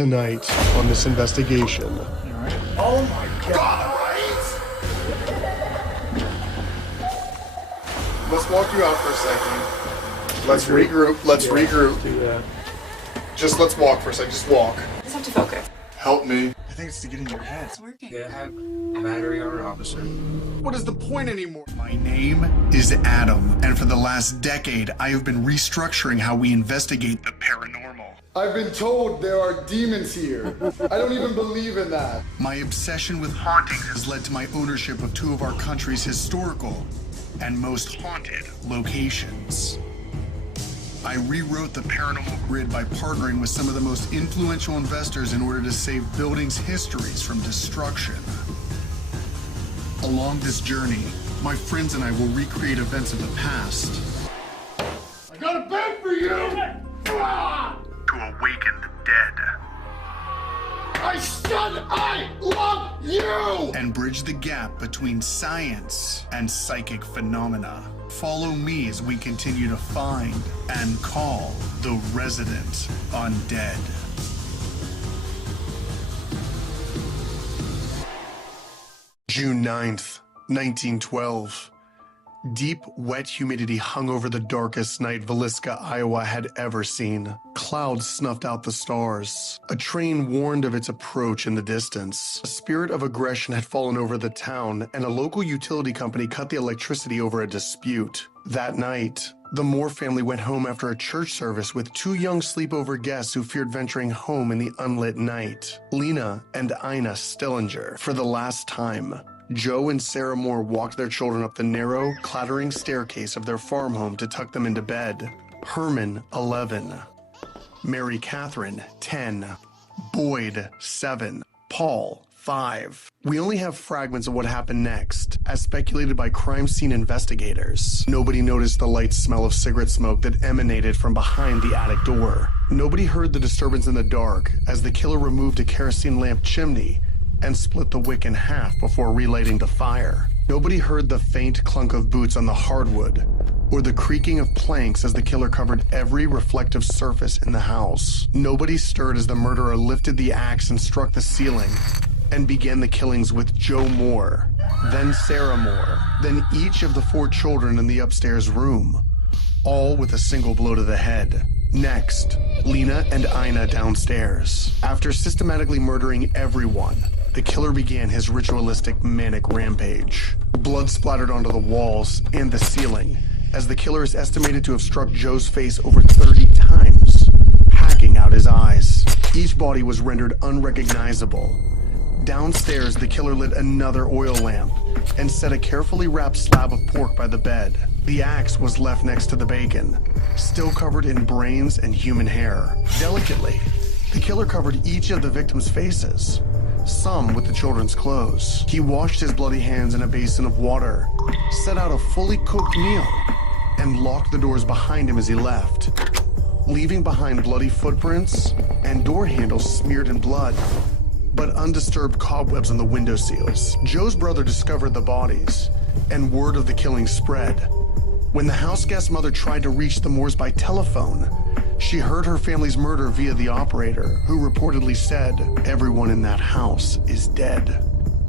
Tonight on this investigation. Alright. Oh my god! Let's walk you out for a second. Let's regroup. Let's regroup. Let's do that. Just let's walk for a second. Just walk. Just have to focus. Help me. I think it's to get in your head. It's working. Yeah, have battery armor officer. What is the point anymore? My name is Adam, and for the last decade, I have been restructuring how we investigate the paranormal. I've been told there are demons here. I don't even believe in that. My obsession with hauntings has led to my ownership of two of our country's historical and most haunted locations. I rewrote the paranormal grid by partnering with some of the most influential investors in order to save buildings' histories from destruction. Along this journey, my friends and I will recreate events of the past. I got a bed for you! To awaken the dead. I love you! And bridge the gap between science and psychic phenomena. Follow me as we continue to find and call the resident undead. June 9th, 1912. Deep, wet humidity hung over the darkest night Villisca, Iowa had ever seen. Clouds snuffed out the stars. A train warned of its approach in the distance. A spirit of aggression had fallen over the town, and a local utility company cut the electricity over a dispute. That night, the Moore family went home after a church service with two young sleepover guests who feared venturing home in the unlit night. Lena and Ina Stillinger, for the last time. Joe and Sarah Moore walked their children up the narrow, clattering staircase of their farm home to tuck them into bed. Herman, 11. Mary Catherine, 10. Boyd, 7. Paul, 5. We only have fragments of what happened next, as speculated by crime scene investigators. Nobody noticed the light smell of cigarette smoke that emanated from behind the attic door. Nobody heard the disturbance in the dark as the killer removed a kerosene lamp chimney and split the wick in half before relighting the fire. Nobody heard the faint clunk of boots on the hardwood or the creaking of planks as the killer covered every reflective surface in the house. Nobody stirred as the murderer lifted the axe and struck the ceiling and began the killings with Joe Moore, then Sarah Moore, then each of the 4 children in the upstairs room, all with a single blow to the head. Next, Lena and Ina downstairs. After systematically murdering everyone, the killer began his ritualistic manic rampage. Blood splattered onto the walls and the ceiling, as the killer is estimated to have struck Joe's face over 30 times, hacking out his eyes. Each body was rendered unrecognizable. Downstairs, the killer lit another oil lamp and set a carefully wrapped slab of pork by the bed. The axe was left next to the bacon, still covered in brains and human hair. Delicately, the killer covered each of the victims' faces, some with the children's clothes. He washed his bloody hands in a basin of water, set out a fully cooked meal, and locked the doors behind him as he left, leaving behind bloody footprints and door handles smeared in blood, but undisturbed cobwebs on the window seals. Joe's brother discovered the bodies, and word of the killing spread. When the house guest's mother tried to reach the Moores by telephone, she heard her family's murder via the operator, who reportedly said, "Everyone in that house is dead."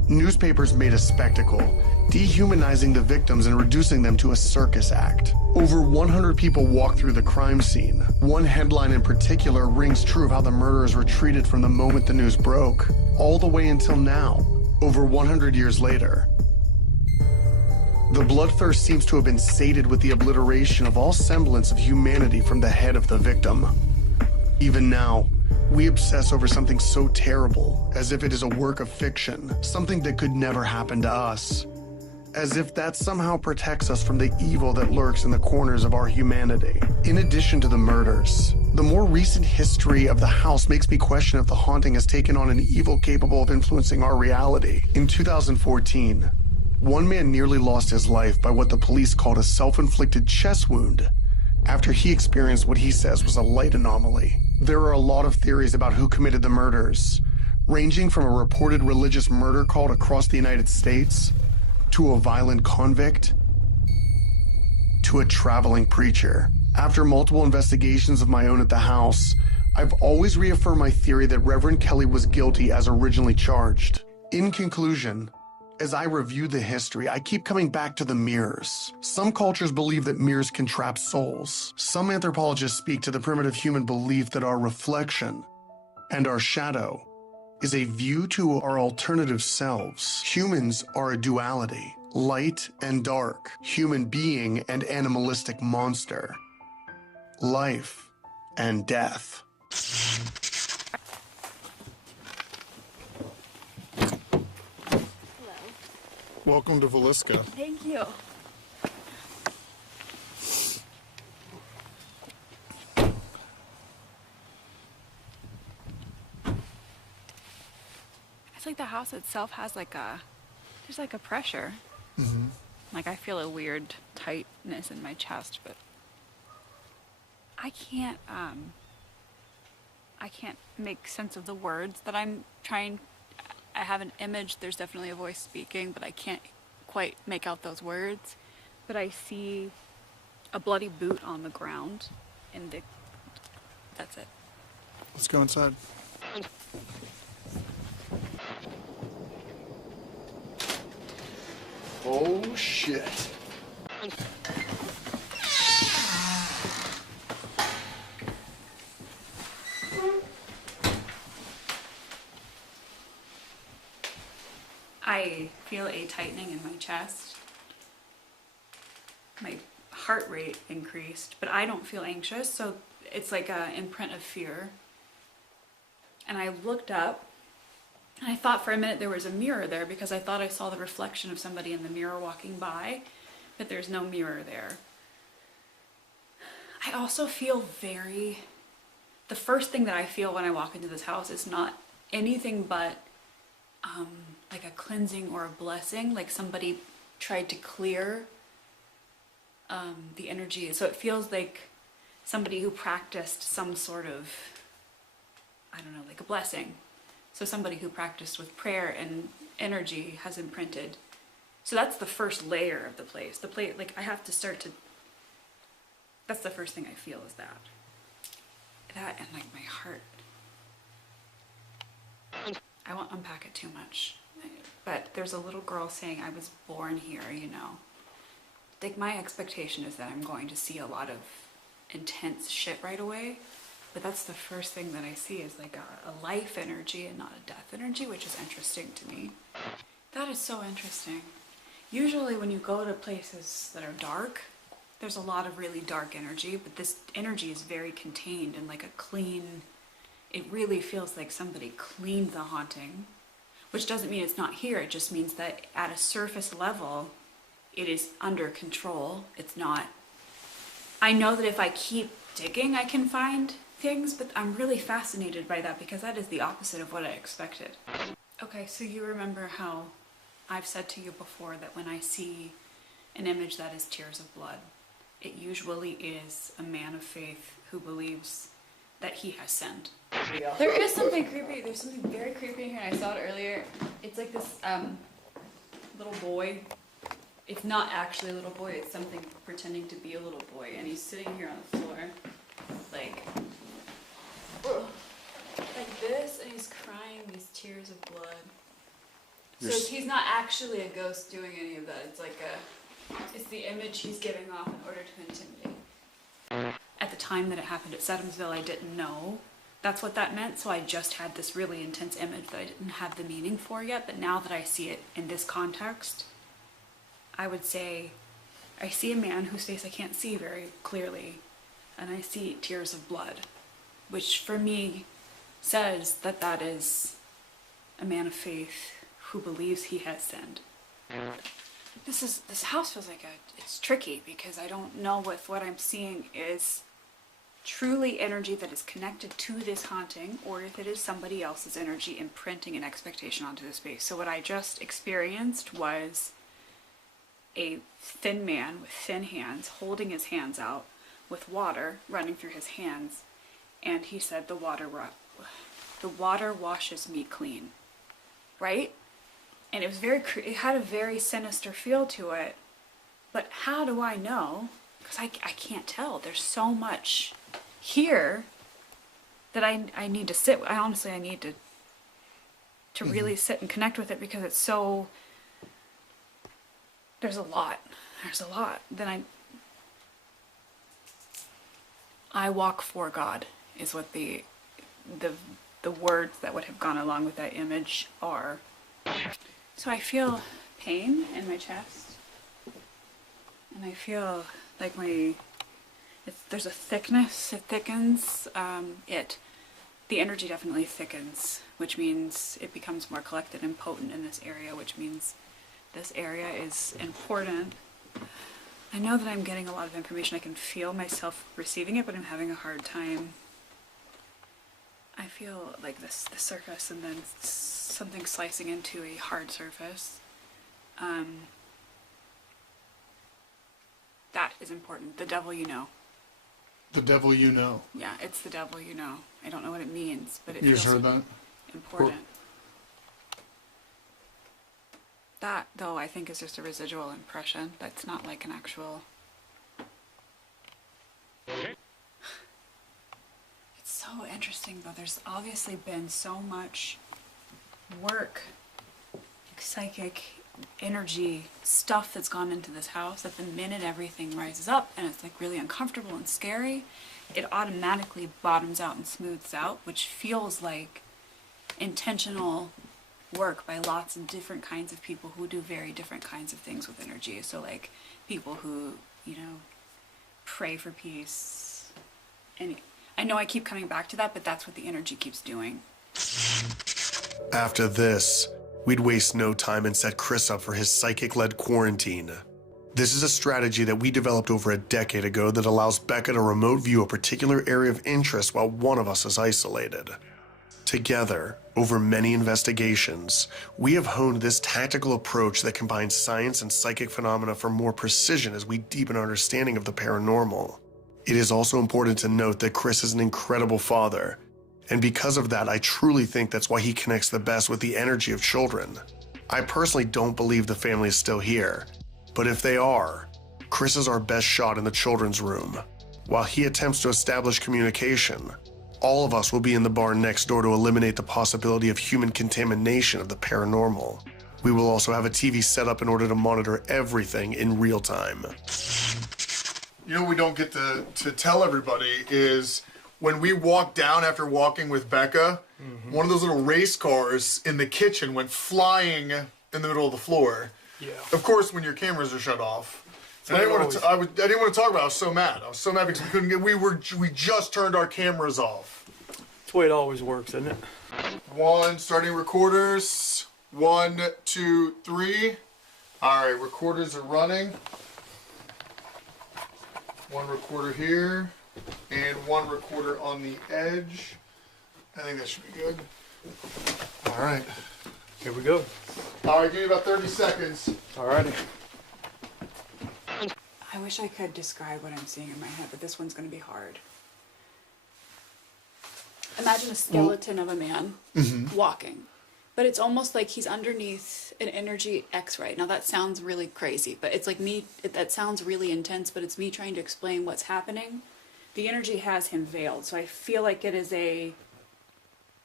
Newspapers made a spectacle, dehumanizing the victims and reducing them to a circus act. Over 100 people walked through the crime scene. One headline in particular rings true of how the murderers were treated from the moment the news broke, all the way until now, over 100 years later. The bloodthirst seems to have been sated with the obliteration of all semblance of humanity from the head of the victim. Even now, we obsess over something so terrible, as if it is a work of fiction, something that could never happen to us. As if that somehow protects us from the evil that lurks in the corners of our humanity. In addition to the murders, the more recent history of the house makes me question if the haunting has taken on an evil capable of influencing our reality. In 2014, one man nearly lost his life by what the police called a self-inflicted chest wound after he experienced what he says was a light anomaly. There are a lot of theories about who committed the murders, ranging from a reported religious murder cult across the United States to a violent convict to a traveling preacher. After multiple investigations of my own at the house, I've always reaffirmed my theory that Reverend Kelly was guilty as originally charged. In conclusion, as I review the history, I keep coming back to the mirrors. Some cultures believe that mirrors can trap souls. Some anthropologists speak to the primitive human belief that our reflection and our shadow is a view to our alternative selves. Humans are a duality, light and dark, human being and animalistic monster, life and death. Welcome to Villisca. Thank you. It's like the house itself has there's like a pressure. Mm-hmm. Like I feel a weird tightness in my chest, but I can't make sense of the words that I'm trying. I have an image, there's definitely a voice speaking, but I can't quite make out those words. But I see a bloody boot on the ground, and that's it. Let's go inside. Oh shit. I feel a tightening in my chest. My heart rate increased, but I don't feel anxious, so it's like an imprint of fear. And I looked up, and I thought for a minute there was a mirror there because I thought I saw the reflection of somebody in the mirror walking by, but there's no mirror there. I also feel the first thing that I feel when I walk into this house is not anything but like a cleansing or a blessing, like somebody tried to clear the energy. So it feels like somebody who practiced some sort of, I don't know, like a blessing. So somebody who practiced with prayer and energy has imprinted. So that's the first layer of the place. Like I have to start to, that's the first thing I feel is that. That and like my heart. I won't unpack it too much, but there's a little girl saying I was born here, you know. Like my expectation is that I'm going to see a lot of intense shit right away, but that's the first thing that I see is like a life energy and not a death energy, which is interesting to me. That is so interesting. Usually when you go to places that are dark, there's a lot of really dark energy, but this energy is very contained and like a clean. It really feels like somebody cleaned the haunting, which doesn't mean it's not here. It just means that at a surface level, it is under control. It's not. I know that if I keep digging, I can find things, but I'm really fascinated by that because that is the opposite of what I expected. Okay, so you remember how I've said to you before that when I see an image that is tears of blood, it usually is a man of faith who believes that he has sinned. There is something creepy. There's something very creepy in here, and I saw it earlier. It's like this little boy. It's not actually a little boy. It's something pretending to be a little boy, and he's sitting here on the floor, like this, and he's crying these tears of blood. So he's not actually a ghost doing any of that. It's like it's the image he's giving off in order to intimidate. At the time that it happened at Sedumsville, I didn't know that's what that meant, so I just had this really intense image that I didn't have the meaning for yet, but now that I see it in this context, I would say I see a man whose face I can't see very clearly, and I see tears of blood, which for me says that that is a man of faith who believes he has sinned. This house feels like it's tricky because I don't know if what I'm seeing is truly energy that is connected to this haunting or if it is somebody else's energy imprinting an expectation onto the space. So what I just experienced was a thin man with thin hands holding his hands out with water running through his hands, and he said the water washes me clean, right? And it was it had a very sinister feel to it, but how do I know? Because I can't tell. There's so much here that I need to sit. I honestly need to really sit and connect with it, because it's so. There's a lot. There's a lot. Then I walk for God is what the words that would have gone along with that image are. So I feel pain in my chest, and I feel like there's a thickness. It thickens. The energy definitely thickens, which means it becomes more collected and potent in this area, which means this area is important. I know that I'm getting a lot of information. I can feel myself receiving it, but I'm having a hard time. I feel like the surface, and then something slicing into a hard surface. That is important. The devil you know. The devil you know. Yeah, it's the devil you know. I don't know what it means, but it You just feels heard that? important. That, though, I think is just a residual impression. That's not like an actual... It's so interesting, though. There's obviously been so much work, like psychic energy stuff that's gone into this house, that the minute everything rises up and it's like really uncomfortable and scary, it automatically bottoms out and smooths out, which feels like intentional work by lots of different kinds of people who do very different kinds of things with energy. So like people who, you know, pray for peace. And I know I keep coming back to that, but that's what the energy keeps doing. After this, we'd waste no time and set Chris up for his psychic-led quarantine. This is a strategy that we developed over a decade ago that allows Becca to remote view a particular area of interest while one of us is isolated. Together, over many investigations, we have honed this tactical approach that combines science and psychic phenomena for more precision as we deepen our understanding of the paranormal. It is also important to note that Chris is an incredible father, and because of that, I truly think that's why he connects the best with the energy of children. I personally don't believe the family is still here, but if they are, Chris is our best shot in the children's room. While he attempts to establish communication, all of us will be in the barn next door to eliminate the possibility of human contamination of the paranormal. We will also have a TV set up in order to monitor everything in real time. You know what we don't get to tell everybody is when we walked down after walking with Becca, one of those little race cars in the kitchen went flying in the middle of the floor. Yeah. Of course, when your cameras are shut off. And I didn't want to. I didn't want to talk about it. I was so mad. I was so mad because we couldn't get. We just turned our cameras off. That's the way it always works, isn't it? Starting recorders. 1, 2, 3. All right, recorders are running. One recorder here, and one recorder on the edge. I think that should be good. All right. Here we go. All right, give me about 30 seconds. Alrighty. I wish I could describe what I'm seeing in my head, but this one's going to be hard. Imagine a skeleton of a man walking, but it's almost like he's underneath an energy X-ray. Now that sounds really crazy, but it's like me, that sounds really intense, but it's me trying to explain what's happening. The energy has him veiled, so I feel like it is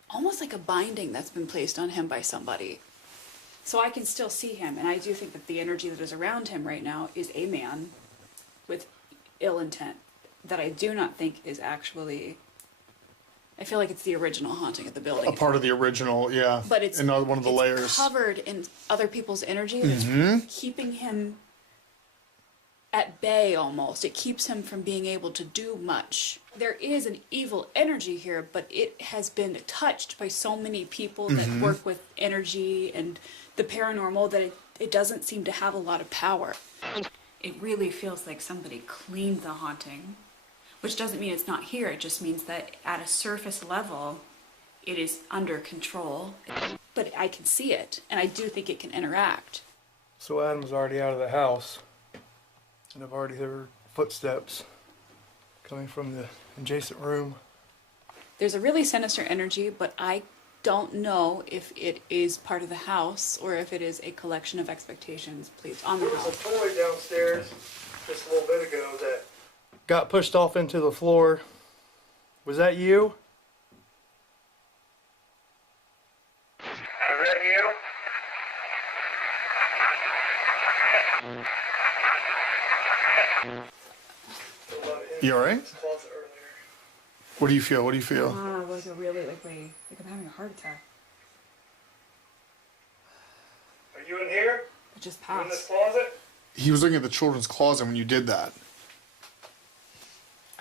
almost like a binding that's been placed on him by somebody. So I can still see him, and I do think that the energy that is around him right now is a man with ill intent that I do not think is actually... I feel like it's the original haunting of the building. A part of the original, yeah. But it's in one of the layers. Covered in other people's energy. It's keeping him at bay almost. It keeps him from being able to do much. There is an evil energy here, but it has been touched by so many people that work with energy and the paranormal that it doesn't seem to have a lot of power. It really feels like somebody cleaned the haunting. Which doesn't mean it's not here, it just means that at a surface level, it is under control. But I can see it, and I do think it can interact. So Adam's already out of the house, and I've already heard footsteps coming from the adjacent room. There's a really sinister energy, but I don't know if it is part of the house or if it is a collection of expectations placed on the There was house. a toy downstairs just a little bit ago that got pushed off into the floor. Was that you? You all right? Closet earlier. What do you feel? What do you feel? Like a really, like I'm having a heart attack. Are you in here? It just You in this passed. closet? He was looking at the children's closet when you did that.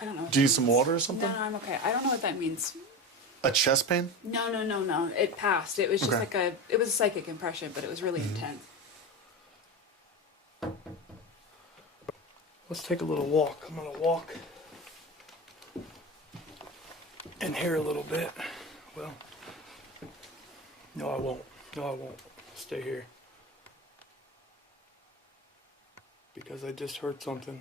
I don't know. What Do you need that some means. water or something? No, I'm okay. I don't know what that means. A chest pain? No. It passed. It was just Okay. it was a psychic impression, but it was really intense. Let's take a little walk. I'm gonna walk in here a little bit. Well, no, I won't. No, I won't. Stay here. Because I just heard something.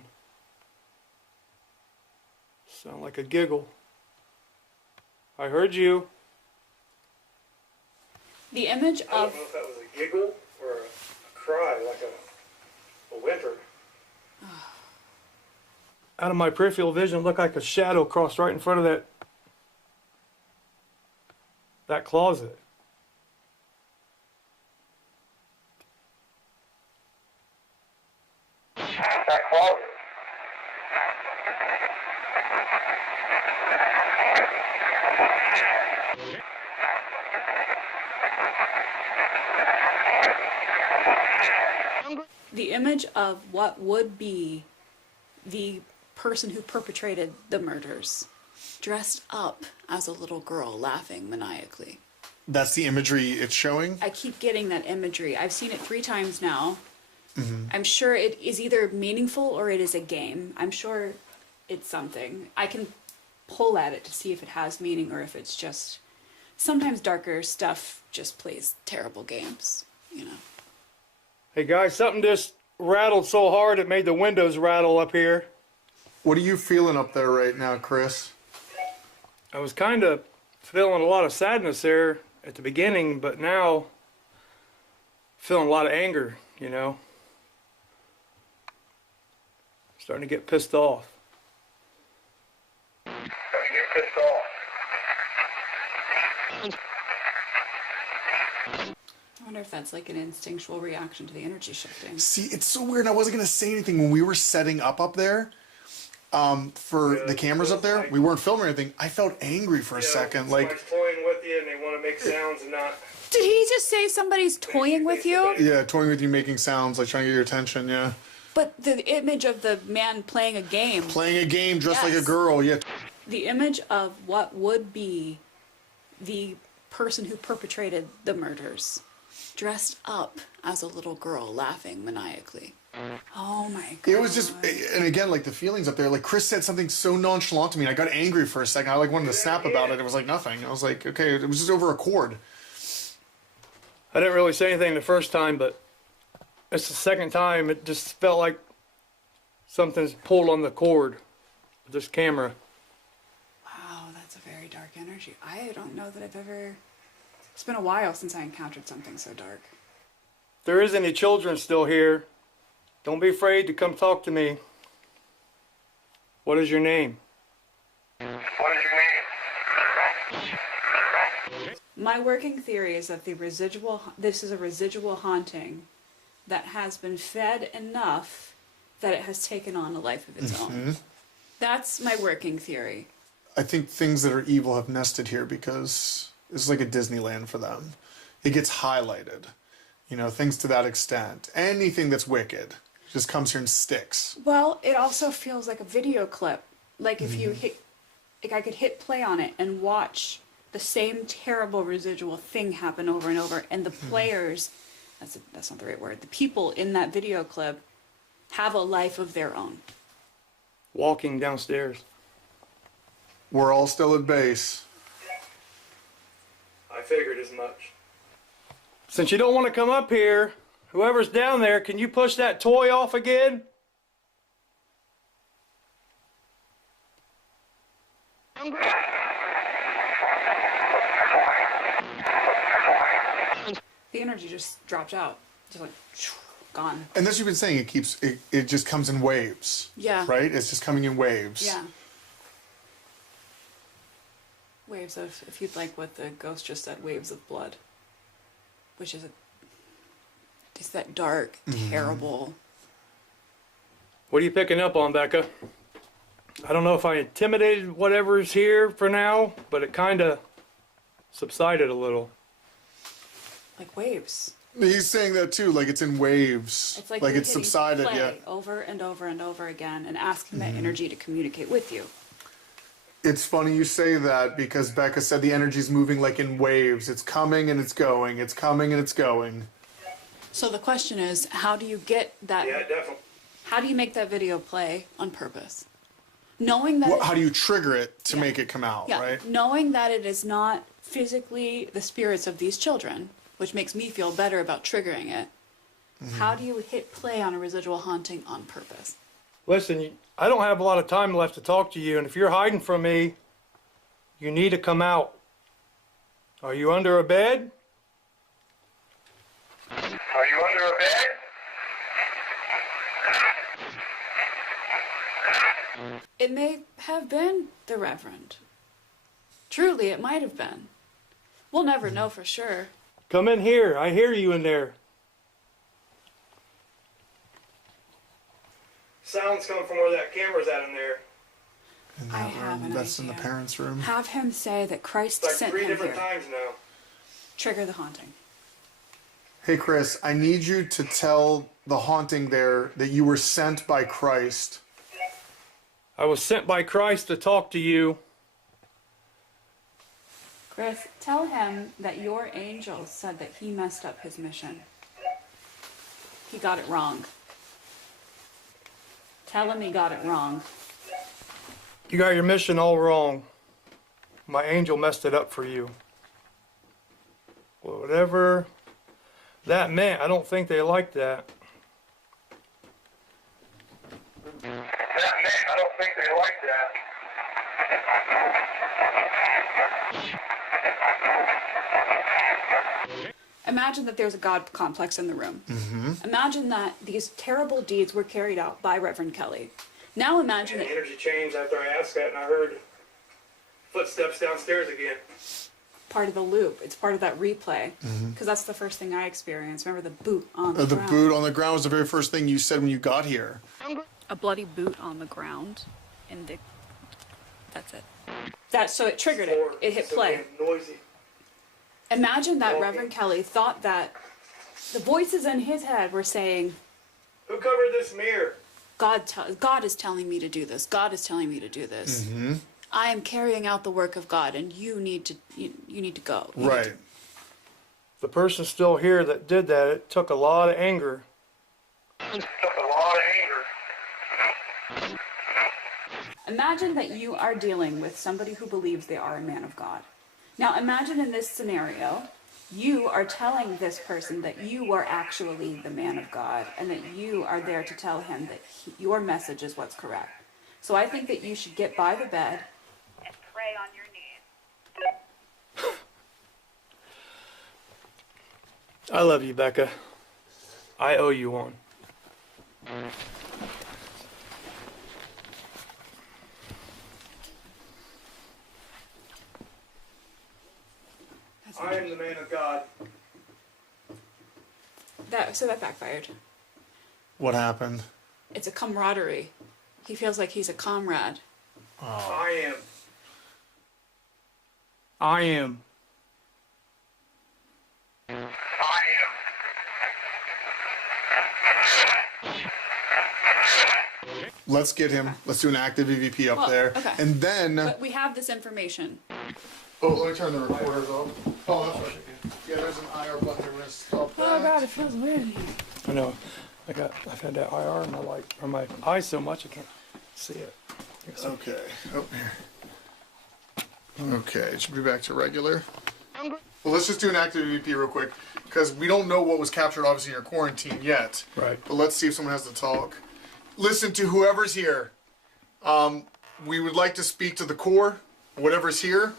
Sound like a giggle. I heard you. The image I don't of know if that was a giggle or a cry, like a whimper. Out of my peripheral vision, it looked like a shadow crossed right in front of that closet. That closet. the image of what would be the person who perpetrated the murders dressed up as a little girl laughing maniacally. That's the imagery it's showing? I keep getting that imagery. I've seen it 3 times now. I'm sure it is either meaningful or it is a game. I'm sure it's something. I can pull at it to see if it has meaning or if it's just... Sometimes darker stuff just plays terrible games, you know. Hey guys, something just rattled so hard it made the windows rattle up here. What are you feeling up there right now, Chris? I was kind of feeling a lot of sadness there at the beginning, but now feeling a lot of anger, you know. Starting to get pissed off. I wonder if that's like an instinctual reaction to the energy shifting. See, it's so weird. I wasn't going to say anything when we were setting up there for the cameras up there. We weren't filming anything. I felt angry for a second. Like, toying with you and they want to make sounds and not... Did he just say somebody's toying with you? yeah, toying with you, making sounds, like trying to get your attention, yeah. But the image of the man playing a game. Playing a game dressed like a Yes. girl, yeah. The image of what would be the person who perpetrated the murders dressed up as a little girl laughing maniacally. Oh my god. It was just, and again, like the feelings up there, like Chris said something so nonchalant to me, and I got angry for a second. I like wanted to snap about it. It was like nothing. I was like, okay, it was just over a cord. I didn't really say anything the first time, but it's the second time. It just felt like something's pulled on the cord of this camera. Wow, that's a very dark energy. I don't know that I've ever... It's been a while since I encountered something so dark. If there is any children still here, don't be afraid to come talk to me. What is your name? My working theory is that this is a residual haunting that has been fed enough that it has taken on a life of its own. That's my working theory. I think things that are evil have nested here because it's like a Disneyland for them. It gets highlighted, you know, things to that extent. Anything that's wicked just comes here and sticks. Well, it also feels like a video clip. Like if you hit, like I could hit play on it and watch the same terrible residual thing happen over and over, and the players, that's not the right word, the people in that video clip have a life of their own. Walking downstairs. We're all still at base. I figured as much. Since you don't want to come up here, whoever's down there, can you push that toy off again? The energy just dropped out, just like gone. And as you've been saying, it just comes in waves. Yeah. Right? It's just coming in waves. Yeah. Waves of, if you'd like what the ghost just said, waves of blood. Which is it's that dark, terrible. What are you picking up on, Becca? I don't know if I intimidated whatever's here for now, but it kind of subsided a little. Like waves. He's saying that too, like it's in waves. It's like it's you're hitting subsided, play yeah. over and over and over again and asking that energy to communicate with you. It's funny you say that because Becca said the energy's moving like in waves. It's coming and it's going. It's coming and it's going. So the question is, how do you get that? Yeah, definitely. How do you make that video play on purpose? Knowing that. Well, how do you trigger it to Yeah. make it come out, Yeah, right? knowing that it is not physically the spirits of these children, which makes me feel better about triggering it. How do you hit play on a residual haunting on purpose? Listen, I don't have a lot of time left to talk to you, and if you're hiding from me, you need to come out. Are you under a bed? Are you under a bed? It may have been the Reverend. Truly, it might have been. We'll never know for sure. Come in here. I hear you in there. Sounds coming from where that camera's at in there. In I that have room. an That's in the idea. parents' room. Have him say that Christ It's like sent 3 him different here. times now. Trigger the haunting. Hey, Chris, I need you to tell the haunting there that you were sent by Christ. I was sent by Christ to talk to you. Chris, tell him that your angel said that he messed up his mission. He got it wrong. Tell him he got it wrong. You got your mission all wrong. My angel messed it up for you. Well, whatever that meant, I don't think they liked that. That man, I don't think they like that. Imagine that there's a God complex in the room. Imagine that these terrible deeds were carried out by Reverend Kelly. Now imagine And that the energy changed after I asked that, and I heard footsteps downstairs again. part of the loop. It's part of that replay. Because that's the first thing I experienced. Remember the boot on the The ground? boot on the ground was the very first thing you said when you got here. A bloody boot on the ground. And that's it. So it triggered it. It hit play. Noisy. Imagine that Reverend Kelly thought that the voices in his head were saying, Who covered this mirror? God is telling me to do this. God is telling me to do this. I am carrying out the work of God, and you need to go. You need Right. to- The person's still here that did that. It took a lot of anger. Took a lot of anger. Imagine that you are dealing with somebody who believes they are a man of God. Now imagine in this scenario, you are telling this person that you are actually the man of God and that you are there to tell him that your message is what's correct. So I think that you should get by the bed. And pray on your knees. I love you, Becca. I owe you one. I am the man of God. So that backfired. What happened? It's a camaraderie. He feels like he's a comrade. I am. I am. I Let's get him. Let's do an active EVP up Well, there. okay. And then... But we have this information. Oh, let me turn the recorders off. Oh, that's right. Yeah, there's an IR button to rest up Oh that. God, it feels weird in here. I know. I've had that IR in my eyes so much I can't see it. Okay. Oh, here. Okay, it should be back to regular. Well, let's just do an active EVP real quick, because we don't know what was captured, obviously, in your quarantine yet. Right. But let's see if someone has to talk. Listen to whoever's here. We would like to speak to the core, whatever's here.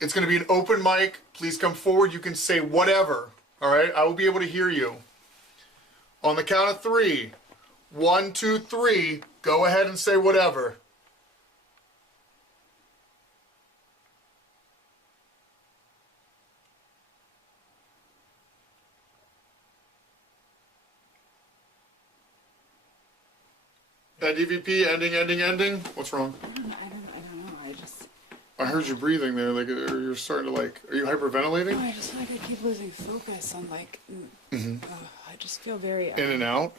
It's going to be an open mic. Please come forward. You can say whatever. All right? I will be able to hear you. On the count of 3. 1, 2, 3. Go ahead and say whatever. Pet EVP, ending. What's wrong? I don't know. I heard you breathing there, like, or you're starting to, like, are you hyperventilating? I just feel like I keep losing focus on, like, I just feel very... In and out?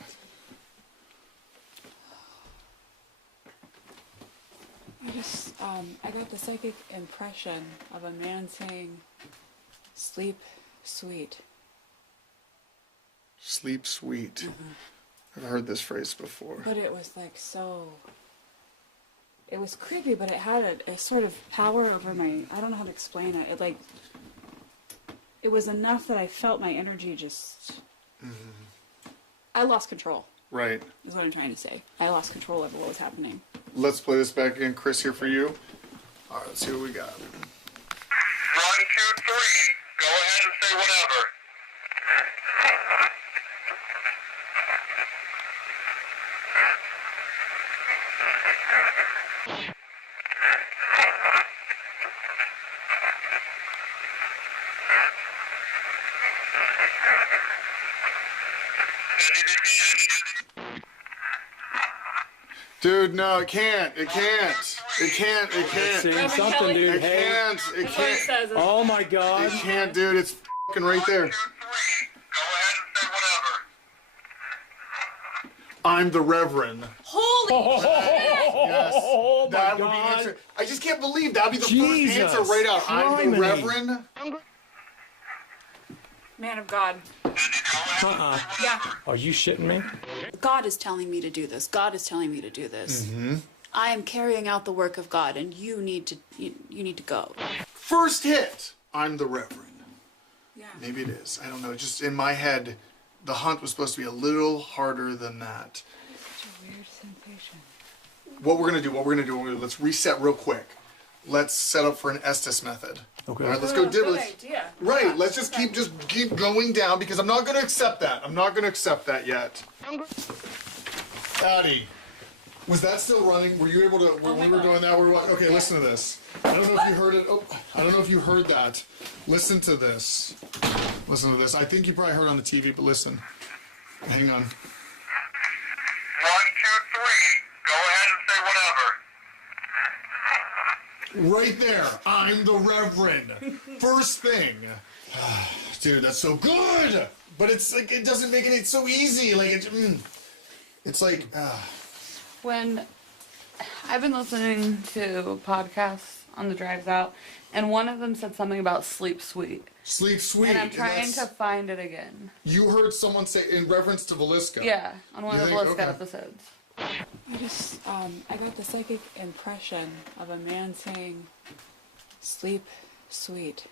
I got the psychic impression of a man saying, sleep sweet. Sleep sweet. I've heard this phrase before. But it was like so... It was creepy, but it had a sort of power over my... I don't know how to explain it. It like... It was enough that I felt my energy just... I lost control. Right. Is what I'm trying to say. I lost control over what was happening. Let's play this back again. Chris here for you. All right, let's see what we got. 1, 2, 3. Go ahead and say whatever. Dude, no, it can't. It can't. Saying something, dude. It Hey. can't. It can't. Oh my God. It can't, dude. It's fucking right there. 2, 3. Go ahead and say whatever. I'm the Reverend. Holy Yes. Oh my That would be God. the answer. I just can't believe that'd be the Jesus first answer right out. I'm the criminy. Reverend. Man of God. Yeah. Are you shitting me? God is telling me to do this. God is telling me to do this. I am carrying out the work of God, and you need to go. First hit. I'm the Reverend. Yeah. Maybe it is. I don't know. Just in my head, the hunt was supposed to be a little harder than that. Such a weird sensation. What we're gonna do, let's reset real quick. Let's set up for an Estes method. Okay. All right, let's go. Good Let's- idea. Right, Yeah. let's just keep going down because I'm not gonna accept that. I'm not gonna accept that yet. Addie, was that still running? Were you able to, when we were doing that, okay, listen to this. I don't know if you heard it. Oh, I don't know if you heard that. Listen to this. Listen to this. I think you probably heard on the TV, but listen. Hang on. 1, 2, 3. Go ahead and say whatever. Right there. I'm the Reverend. First thing. Dude, that's so good. But it's like, it doesn't make it so easy. Like, it's like, When I've been listening to podcasts on the drives out, and one of them said something about sleep sweet. sleep sweet. And I'm trying that's- to find it again. You heard someone say in reference to Villisca. Yeah, on one You of the think? Villisca Okay. episodes. I got the psychic impression of a man saying, sleep sweet.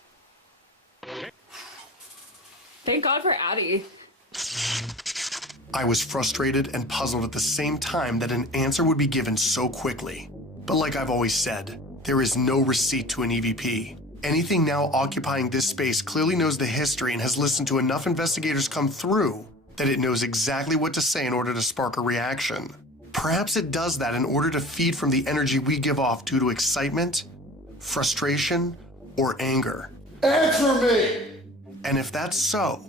Thank God for Addie. I was frustrated and puzzled at the same time that an answer would be given so quickly. But like I've always said, there is no receipt to an EVP. Anything now occupying this space clearly knows the history and has listened to enough investigators come through that it knows exactly what to say in order to spark a reaction. Perhaps it does that in order to feed from the energy we give off due to excitement, frustration, or anger. Answer me! And if that's so,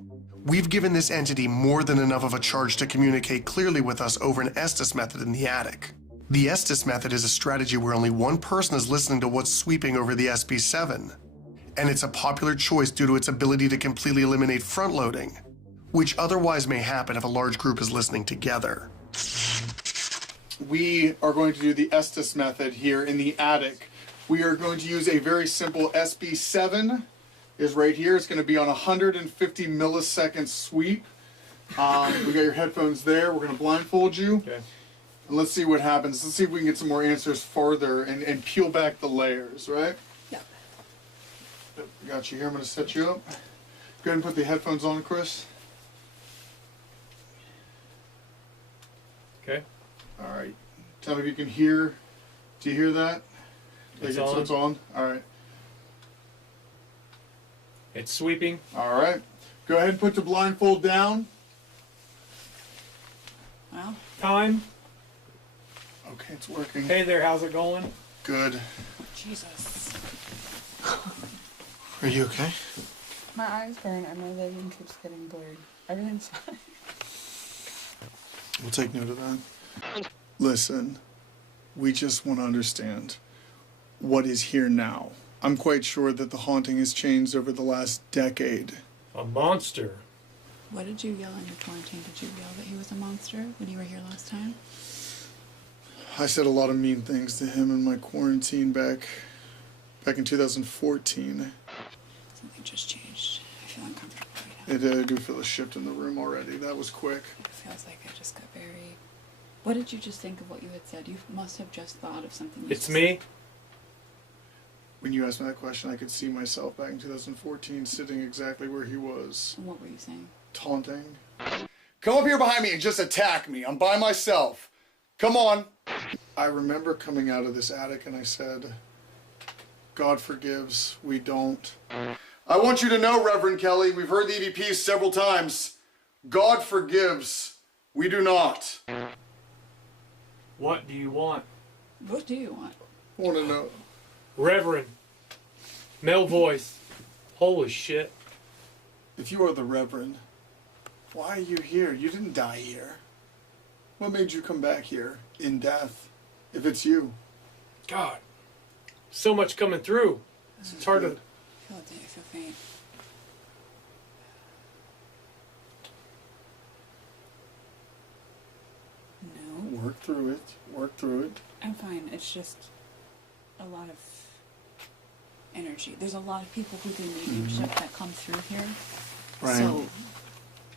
we've given this entity more than enough of a charge to communicate clearly with us over an Estes method in the attic. The Estes method is a strategy where only one person is listening to what's sweeping over the SB7. And it's a popular choice due to its ability to completely eliminate front-loading, which otherwise may happen if a large group is listening together. We are going to do the Estes method here in the attic. We are going to use a very simple SB7 is right here. It's going to be on 150 millisecond sweep. We got your headphones there. We're going to blindfold you. Okay. And let's see what happens. Let's see if we can get some more answers farther and peel back the layers, right? Yeah. Yep, got you here. I'm going to set you up. Go ahead and put the headphones on, Chris. Okay. All right. Tell me if you can hear. Do you hear that? It's So on. it's on. All right. It's sweeping. All right. Go ahead and put the blindfold down. Well, Time. Okay, it's working. Hey there, how's it going? Good. Jesus. Are you okay? My eyes burn and my vision keeps getting blurred. Everything's fine. We'll take note of that. Listen, we just want to understand what is here now. I'm quite sure that the haunting has changed over the last decade. A monster. What did you yell in your quarantine? Did you yell that he was a monster when you were here last time? I said a lot of mean things to him in my quarantine back in 2014. Something just changed. I feel uncomfortable right now. I do feel a shift in the room already. That was quick. It feels like I just got very... What did you just think of what you had said? You must have just thought of something. It's me. When you asked me that question, I could see myself back in 2014 sitting exactly where he was. And what were you saying? Taunting. Come up here behind me and just attack me. I'm by myself. Come on. I remember coming out of this attic and I said, God forgives, we don't. I want you to know, Reverend Kelly, we've heard the EVPs several times. God forgives, we do not. What do you want? What do you want? I want to know. Reverend. Male voice. Holy shit. If you are the Reverend, why are you here? You didn't die here. What made you come back here in death? If it's you. God. So much coming through. It's hard to... I feel faint. No. Work through it. Work through it. I'm fine. It's just a lot of energy. There's a lot of people who do mediumship that come through here. Right. So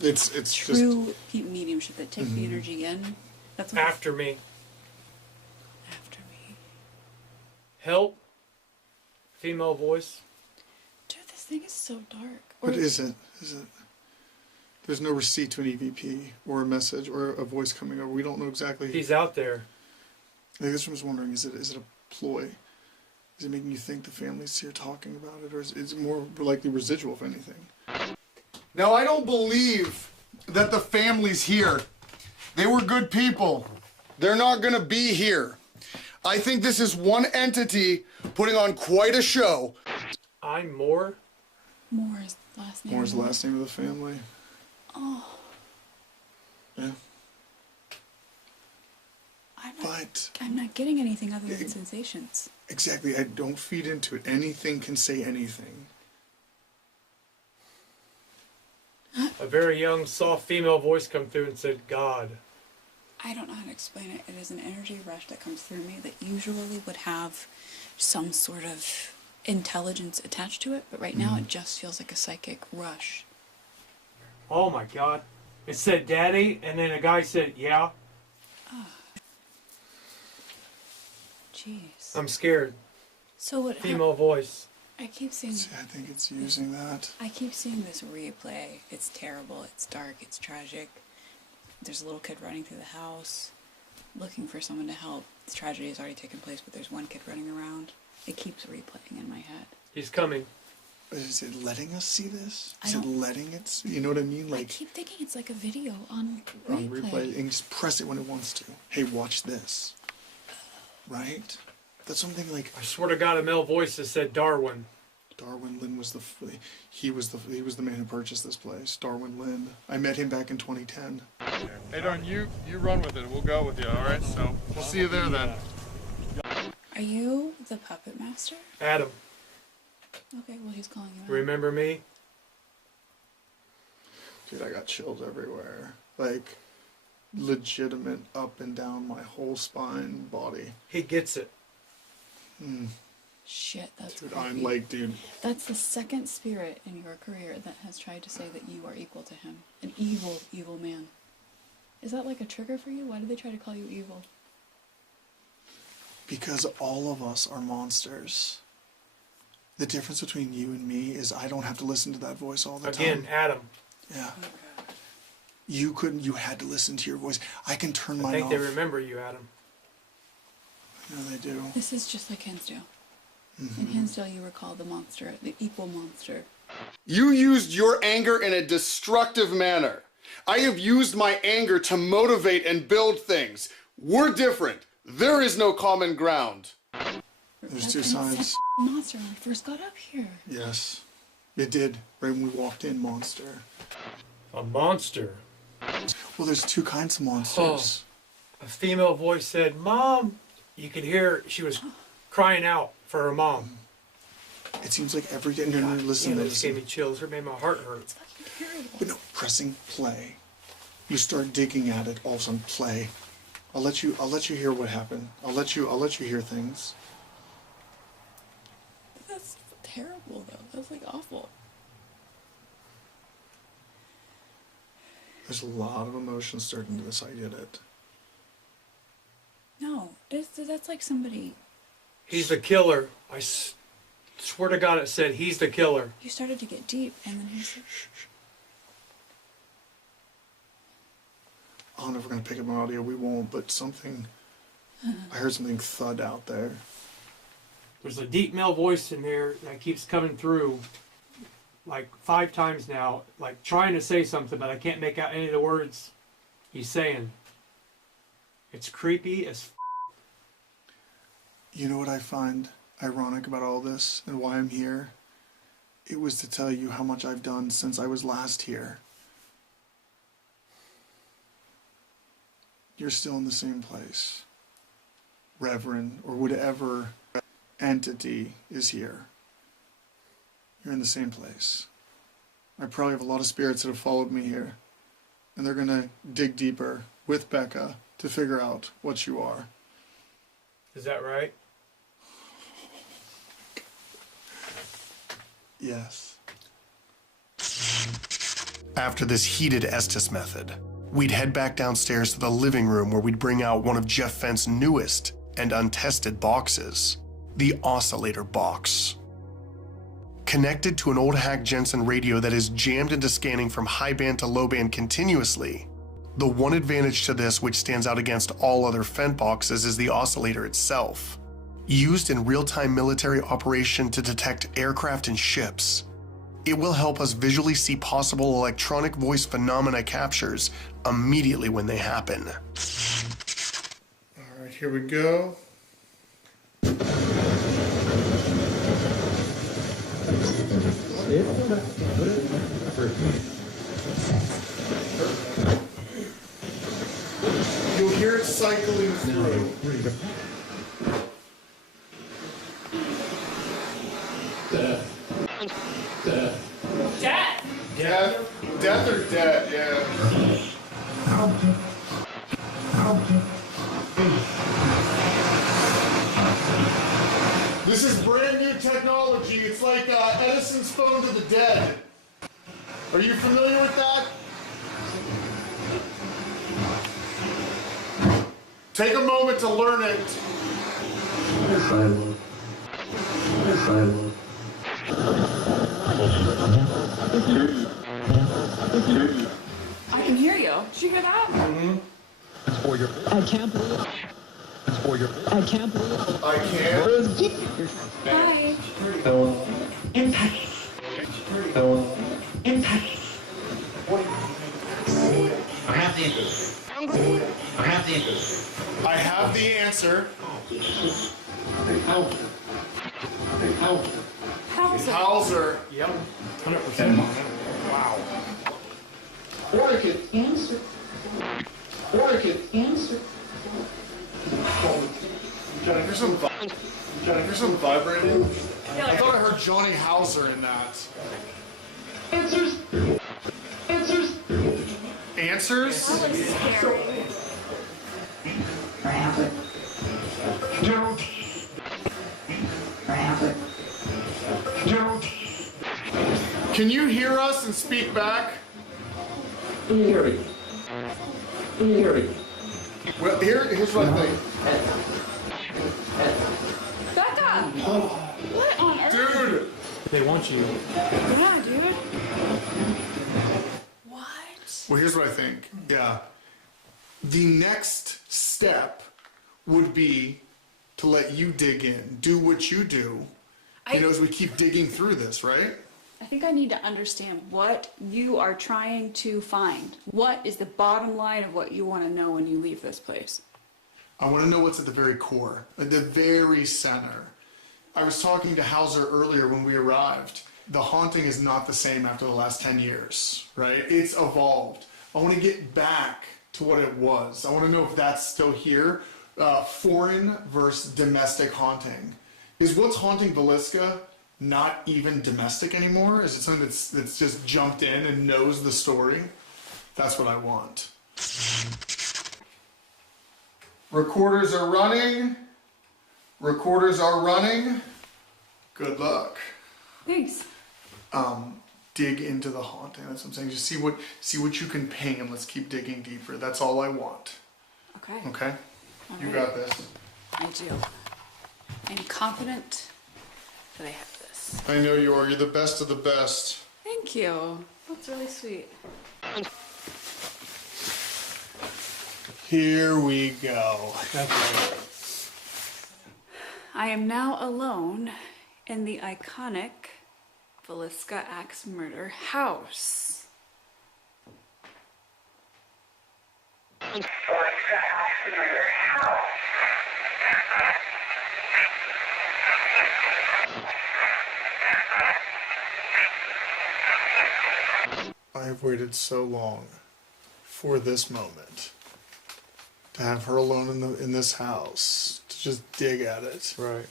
It's true mediumship that take the energy in. That's what After me. after me. Help. Female voice. Dude, this thing is so dark. What is it? Is it? There's no receipt to an EVP or a message or a voice coming over. We don't know exactly. He's out there. I guess I was wondering, is it a ploy? Is it making you think the family's here talking about it, or is it more likely residual, if anything? Now, I don't believe that the family's here. They were good people. They're not going to be here. I think this is one entity putting on quite a show. I'm Moore. Moore's last name. Moore's the last name of the family. Oh, Yeah. I'm But not getting anything other than sensations. exactly, I don't feed into it. Anything can say anything. A very young, soft female voice come through and said, God. I don't know how to explain it. It is an energy rush that comes through me that usually would have some sort of intelligence attached to it, but right now it just feels like a psychic rush. Oh my God. It said daddy, and then a guy said, yeah. Jeez. I'm scared. So what? Female voice. I keep seeing. See, I think it's using that. I keep seeing this replay. It's terrible. It's dark. It's tragic. There's a little kid running through the house, looking for someone to help. The tragedy has already taken place, but there's one kid running around. It keeps replaying in my head. He's coming. Is it letting us see this? I Is it don't- letting it? You know what I mean? I Like keep thinking it's like a video on replay. on replay, and just press it when it wants to. Hey, watch this. Right? That's something like I swear to God, a male voice that said Darwin. Darwin Lynn was he was the man who purchased this place. Darwin Lynn. I met him back in 2010. Hey, Darn, you run with it. We'll go with you, all right? So we'll see you there then. Are you the puppet master? Adam, Okay, well he's calling you out. remember me? Dude, I got chills everywhere. Like legitimate up and down my whole spine, body. He gets it. Shit, that's Dude, creepy. I'm like, dude. That's the second spirit in your career that has tried to say that you are equal to him. An evil, evil man. Is that like a trigger for you? Why do they try to call you evil? Because all of us are monsters. The difference between you and me is I don't have to listen to that voice all the Again, time. Adam. Yeah. You couldn't. You had to listen to your voice. I can turn I mine think off. they remember you, Adam. No, they do. This is just like Hinsdale. In Hinsdale, you were called the monster, the equal monster. You used your anger in a destructive manner. I have used my anger to motivate and build things. We're different. There is no common ground. There's That's two when it sides. said monster when we first got up here. Yes, it did. Right when we walked in, monster. A monster. Well, there's two kinds of monsters. a female voice said, "Mom." You could hear she was crying out for her mom. It seems like every day. No, listen, It just gave me chills. It made my heart hurt. But no, pressing play. You start digging at it. All of a sudden, play. I'll let you hear what happened. I'll let you hear things. That's terrible, though. That's like awful. There's a lot of emotion starting to this. I get it. No, that's like somebody. He's the killer. I swear to God, it said he's the killer. You started to get deep, and then he's like, I don't know if we're gonna pick up my audio. We won't. But something. I heard something thud out there. There's a deep male voice in there that keeps coming through like 5 times now, like trying to say something, but I can't make out any of the words he's saying. It's creepy as You know what I find ironic about all this and why I'm here? It was to tell you how much I've done since I was last here. You're still in the same place. Reverend, or whatever entity is here. You're in the same place. I probably have a lot of spirits that have followed me here. And they're gonna dig deeper with Becca to figure out what you are. Is that right? Yes. After this heated Estes method, we'd head back downstairs to the living room where we'd bring out one of Jeff Fent's newest and untested boxes, the oscillator box. Connected to an old hack Jensen radio that is jammed into scanning from high band to low band continuously, the one advantage to this which stands out against all other Fent boxes is the oscillator itself. Used in real-time military operation to detect aircraft and ships, it will help us visually see possible electronic voice phenomena captures immediately when they happen. All right, here we go. You'll hear it cycling through. Death or dead, yeah. This is brand new technology. It's like Edison's phone to the dead. Are you familiar with that? Take a moment to learn it. I can hear you. Did you hear that? I can't believe it. I can't believe it. I can't. Hi. Impact. Impact. I have the answer. I have the answer. I have the answer. Hauser. Yep. 100% on it. Wow. Orchid answer. Orchid answer. Can I hear some vibrating? I thought I heard Johnny Hauser in that. Answers. Answers. Answers? That was scary. I have it. Gerald. I have it. Gerald. Can you hear us and speak back? Eerie. Eerie. Well, here's what I think. Becca! What on earth? Dude! They want you. Yeah, dude. What? Well, here's what I think. Yeah. The next step would be to let you dig in. Do what you do. You know, as we keep digging through this, right? I think I need to understand what you are trying to find. What is the bottom line of what you want to know when you leave this place? I want to know what's at the very core, at the very center. I was talking to Hauser earlier when we arrived. The haunting is not the same after the last 10 years, right? It's evolved. I want to get back to what it was. I want to know if that's still here. Foreign versus domestic haunting. Is what's haunting Villisca not even domestic anymore? Is it something that's just jumped in and knows the story? That's what I want. Recorders are running. Recorders are running. Good luck. Thanks. Dig into the haunting. That's what I'm saying. Just see what you can ping, and let's keep digging deeper. That's all I want. Okay. Okay? All You right. got this. I do. I'm confident that I have this. I know you are. You're the best of the best. Thank you. That's really sweet. Here we go. I am now alone in the iconic Villisca Ax murder house. I've waited so long for this moment. To have her alone in this house. To just dig at it. Right.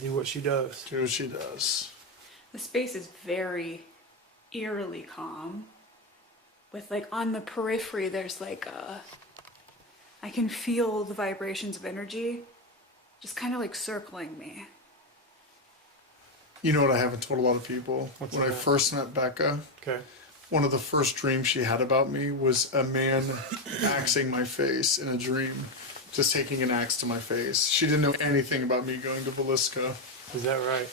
Do what she does. Do what she does. The space is very eerily calm. With like on the periphery, there's like I can feel the vibrations of energy just kind of like circling me. You know what I haven't told a lot of people? What's when I that? first met Becca, Okay. one of the first dreams she had about me was a man axing my face in a dream. Just taking an axe to my face. She didn't know anything about me going to Villisca. Is that right?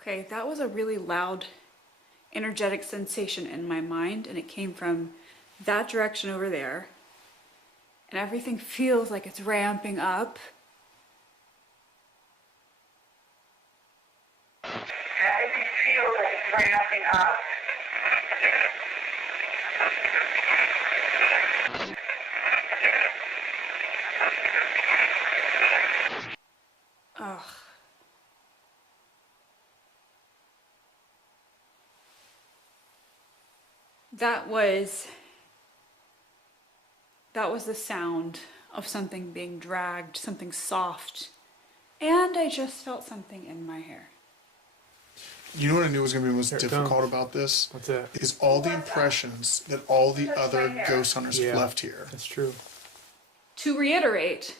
Okay, that was a really loud, energetic sensation in my mind, and it came from that direction over there. And everything feels like it's ramping up. Everything feels like it's ramping up. Ugh. That was the sound of something being dragged, something soft. And I just felt something in my hair. You know what I knew was going to be most Here it difficult comes. about this? What's that? Is all the impressions that all the other ghost hunters have Yeah. left here. That's true. To reiterate,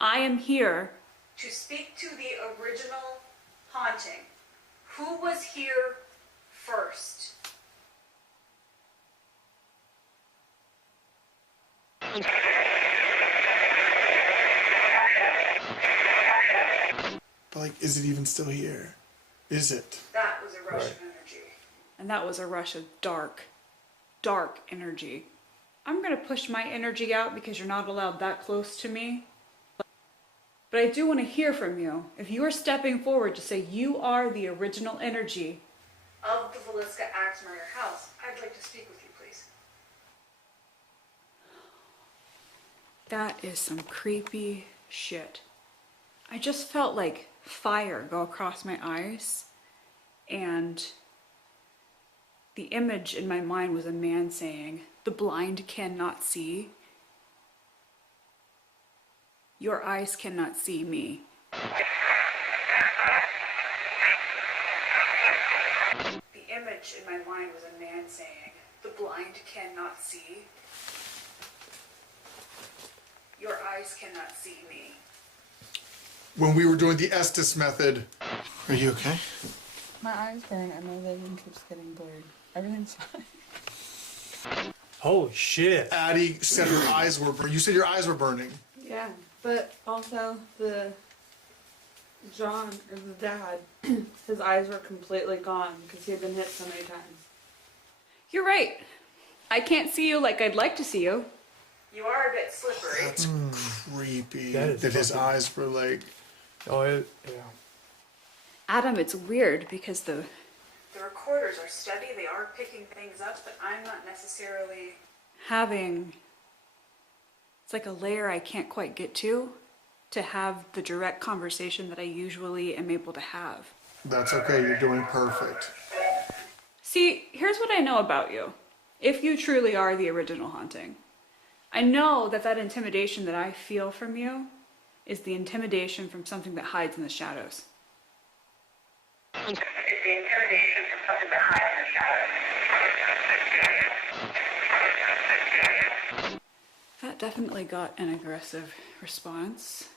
I am here to speak to the original haunting. Who was here first? But like, is it even still here? Is it? That was a rush of energy. And that was a rush of dark energy. I'm gonna push my energy out because you're not allowed that close to me. But I do want to hear from you. If you are stepping forward to say you are the original energy of the Villisca Ax murder house, I'd like to speak with you, please. That is some creepy shit. I just felt like fire go across my eyes, and the image in my mind was a man saying, "The blind cannot see. Your eyes cannot see me." The image in my mind was a man saying, "The blind cannot see. Your eyes cannot see me." When we were doing the Estes method. Are you okay? My eyes burn and my vision keeps getting blurred. Everything's fine. Holy shit. Addie said her eyes were burning. You said your eyes were burning. Yeah, but also the John, or the dad, his eyes were completely gone because he had been hit so many times. You're right. I can't see you like I'd like to see you. You are a bit slippery. That's creepy. That is his fucking- eyes were like. Oh, yeah. Adam, it's weird because the recorders are steady, they are picking things up, but I'm not necessarily having, it's like a layer I can't quite get to have the direct conversation that I usually am able to have. That's okay. You're doing perfect. See, here's what I know about you. if you truly are the original haunting. I know that that intimidation that I feel from you is the intimidation from something that hides in the shadows. It's the intimidation from something that hides in the shadows. That definitely got an aggressive response.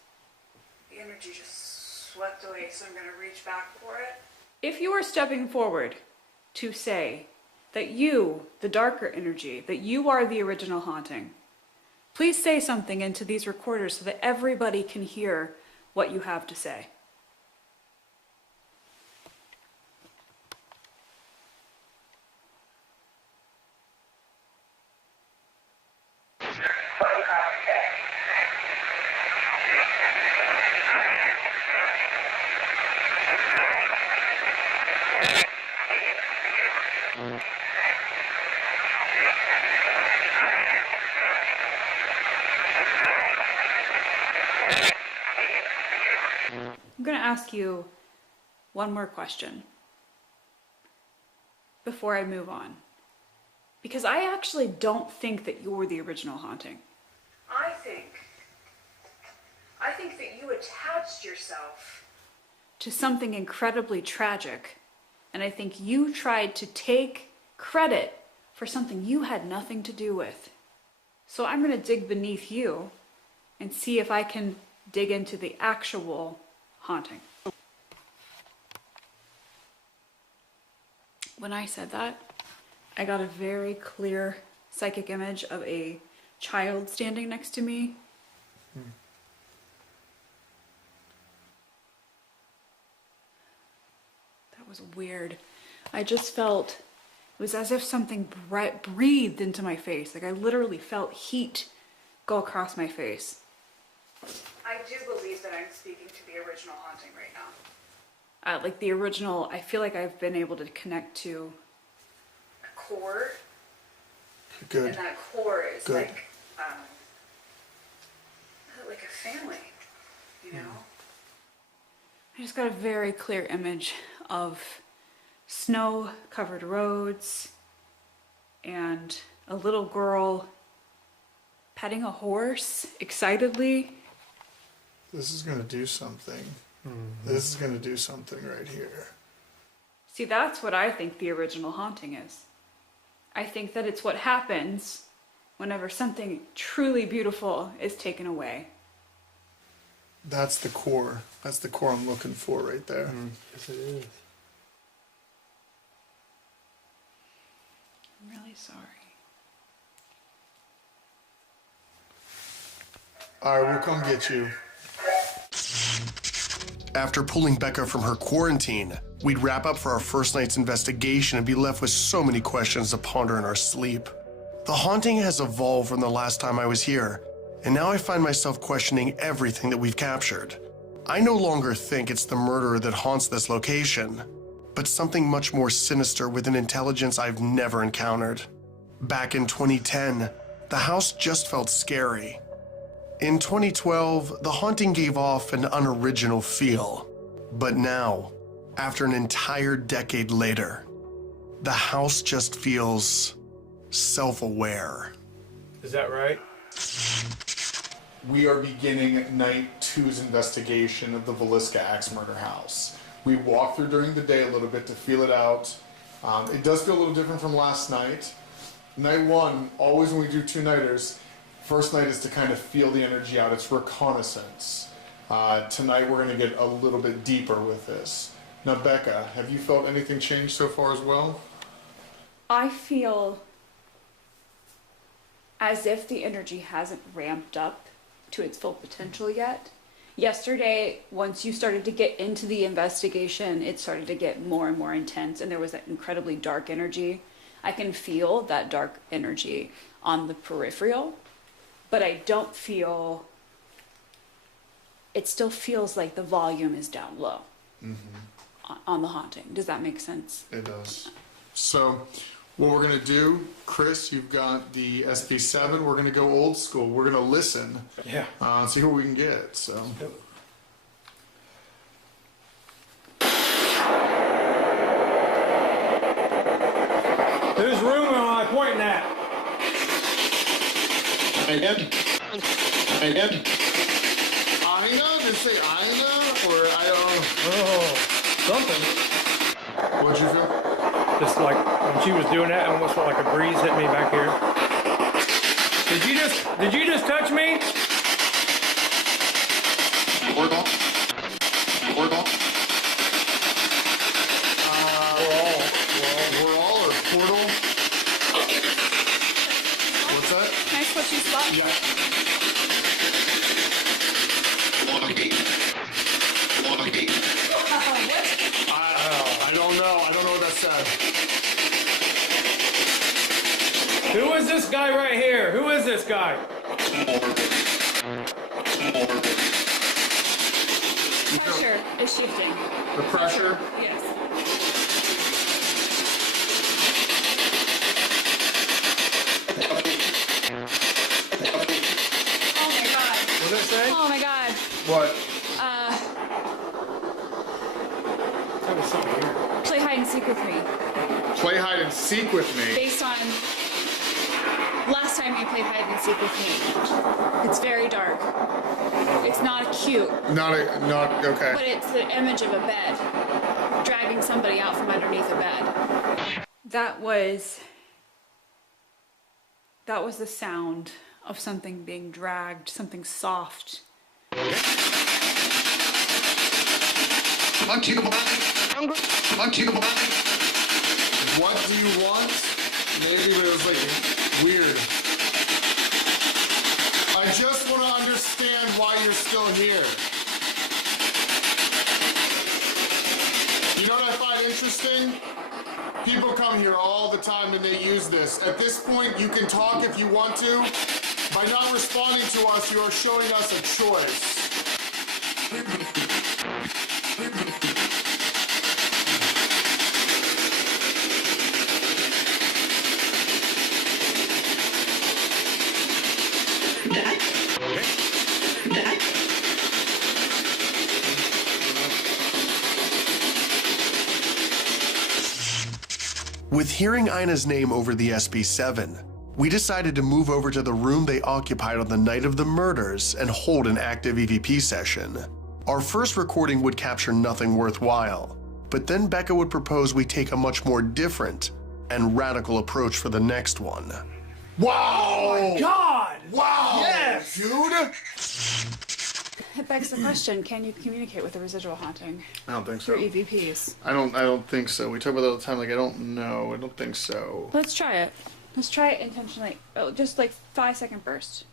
The energy just swept away, so I'm going to reach back for it. If you are stepping forward to say that you, the darker energy, that you are the original haunting, please say something into these recorders so that everybody can hear what you have to say. I'm going to ask you one more question before I move on. Because I actually don't think that you're the original haunting. I think that you attached yourself to something incredibly tragic. And I think you tried to take credit for something you had nothing to do with. So I'm going to dig beneath you and see if I can dig into the actual haunting. When I said that, I got a very clear psychic image of a child standing next to me. That was weird. I just felt, it was as if something breathed into my face. Like I literally felt heat go across my face. I do believe that I'm speaking to the original haunting right now. Like the original, I feel like I've been able to connect to a core. Good. And that core is Good. like a family, you know? I just got a very clear image of snow-covered roads and a little girl petting a horse excitedly. This is going to do something. This is going to do something right here. See, that's what I think the original haunting is. I think that it's what happens whenever something truly beautiful is taken away. That's the core. That's the core I'm looking for right there. Yes, it is. I'm really sorry. All right, we'll come get you. After pulling Becca from her quarantine, we'd wrap up for our first night's investigation and be left with so many questions to ponder in our sleep. The haunting has evolved from the last time I was here, and now I find myself questioning everything that we've captured. I no longer think it's the murderer that haunts this location, but something much more sinister with an intelligence I've never encountered. Back in 2010, the house just felt scary. In 2012, the haunting gave off an unoriginal feel. But now, after an entire decade later, the house just feels self-aware. Is that right? We are beginning night 2's investigation of the Villisca Ax murder house. We walked through during the day a little bit to feel it out. It does feel a little different from last night. Night 1, always when we do 2-nighters, first night is to kind of feel the energy out. It's reconnaissance. Tonight we're going to get a little bit deeper with this. Now, Becca, have you felt anything change so far as well? I feel as if the energy hasn't ramped up to its full potential yet. Yesterday, once you started to get into the investigation, it started to get more and more intense, and there was that incredibly dark energy. I can feel that dark energy on the peripheral, but I don't feel, it still feels like the volume is down low on the haunting. Does that make sense? It does. So, what we're going to do, Chris, you've got the SP7. We're going to go old school. We're going to listen. Yeah. See what we can get. So. Whose room am I pointing at? Aina? Did it say Aina? Or I don't Oh, something. know. What'd you feel? Just like when she was doing that, I almost felt like a breeze hit me back here. Did you just touch me? Portal? Portal? We're all or portal? What's that? Can I switch you spot? Yeah. I don't know. I don't know what that said. Who is this guy right here? Who is this guy? Pressure is shifting. The pressure? Yes. Oh my god. What did it say? Oh my god. What? There was something here. Play hide and seek with me. Play hide and seek with me. Based on last time you played hide and seek with me. It's very dark. It's not cute, Not okay. but it's the image of a bed. Dragging somebody out from underneath a bed. That was the sound of something being dragged, something soft. What do you want? Maybe, but it was like weird. I just want to understand why you're still here. You know what I find interesting? People come here all the time and they use this. At this point, you can talk if you want to. By not responding to us, you are showing us a choice. With hearing Ina's name over the SB7, we decided to move over to the room they occupied on the night of the murders and hold an active EVP session. Our first recording would capture nothing worthwhile, but then Becca would propose we take a much more different and radical approach for the next one. Wow! Oh my God! Wow! Yes! Dude! It begs the question, can you communicate with a residual haunting I don't think so. through EVPs? I don't think so. We talk about that all the time, like I don't know. I don't think so. Let's try it. Let's try it intentionally. Oh, just like 5-second burst.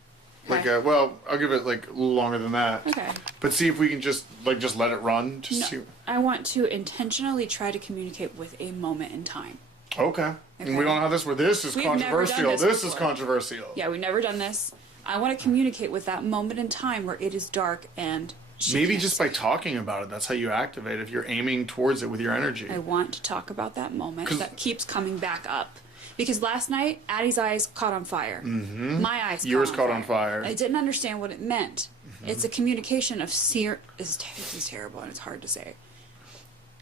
Like well, I'll give it like a little longer than that. Okay. But see if we can just let it run. Just No, see. I want to intentionally try to communicate with a moment in time. Okay. And we Okay. don't have this where this is We've never done controversial. this This is before. controversial. Yeah, we've never done this. I want to communicate with that moment in time where it is dark and Maybe can't just by talking about it, that's how you activate. If you're aiming towards it with your energy. I want to talk about that moment 'Cause- that keeps coming back up. Because last night, Addie's eyes caught on fire. Mm-hmm. My eyes Yours caught on fire. I didn't understand what it meant. Mm-hmm. It's a communication of this is terrible and it's hard to say.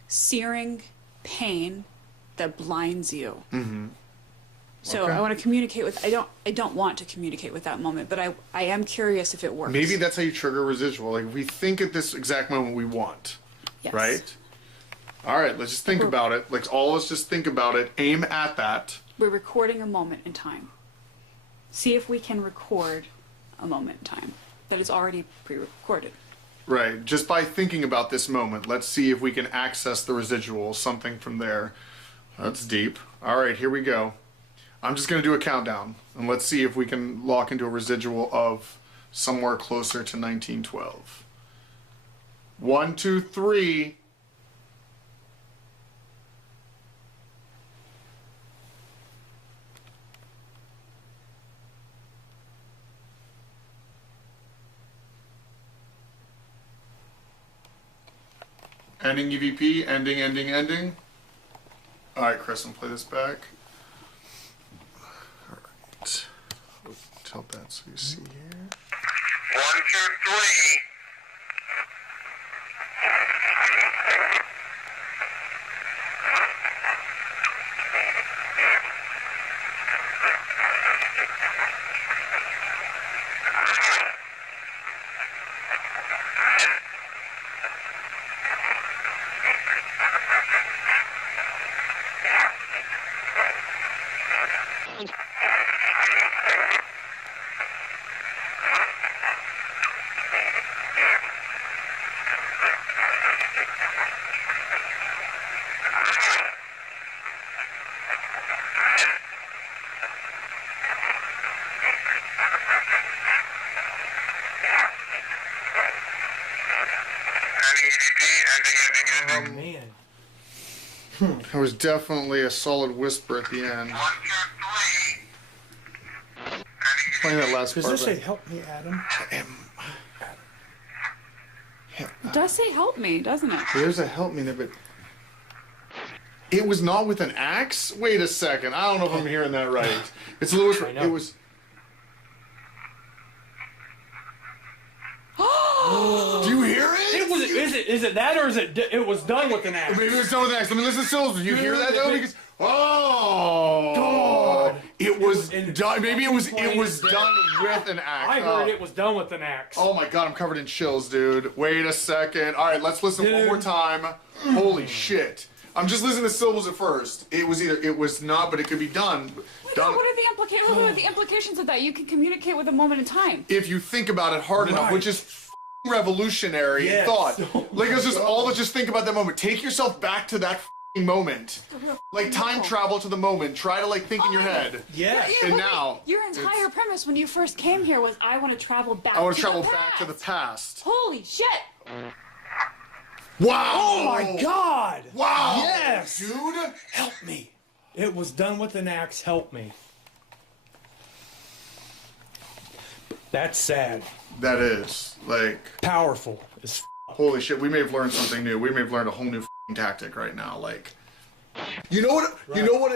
Searing pain that blinds you. Mm-hmm. So Okay. I want to communicate with. I don't want to communicate with that moment, but I am curious if it works. Maybe that's how you trigger residual. Like we think at this exact moment we want. Yes. Right? All right, let's just think about it. Like all of us just think about it. Aim at that. We're recording a moment in time. See if we can record a moment in time that is already pre-recorded. Right. Just by thinking about this moment, let's see if we can access the residual, something from there. That's deep. All right, here we go. I'm just going to do a countdown, and let's see if we can lock into a residual of somewhere closer to 1912. 1, 2, 3. Ending EVP, ending, ending, ending. All right, Chris, I'm gonna play this back. All right. Tilt that so you see here. 1, 2, 3. Oh man. There was definitely a solid whisper at the end. Playing that last Does part. this say help me, Adam? It does say help me, doesn't it? There's a help me there, but it was not with an axe? Wait a second. I don't know if I'm hearing that right. It's a little. It was. Do you hear it? It was. Is it that or is it? It was done with an axe. Maybe it was done with an axe. Let me listen to syllables. Do you hear that though? Because God, it was done. Maybe it was done with an axe. I heard it was done with an axe. Oh my God, I'm covered in chills, dude. Wait a second. All right, let's listen one more time. Holy shit. I'm just listening to syllables at first. It was not, but it could be done. What are the implications of that? You can communicate with a moment in time. If you think about it hard enough, which is revolutionary thought. Like, let's just think about that moment. Take yourself back to that moment. Like, time travel to the moment. Try to, like, think in your head. Yes. And now. Your entire premise when you first came here was, I want to travel back I want to travel back to the past. Holy shit! Wow! Oh my God! Wow! Yes! Dude! Help me. It was done with an axe. Help me. That's sad. That is, like... Powerful. Holy shit, we may have learned something new. We may have learned a whole new tactic right now. Like... You know what? Right. You know what?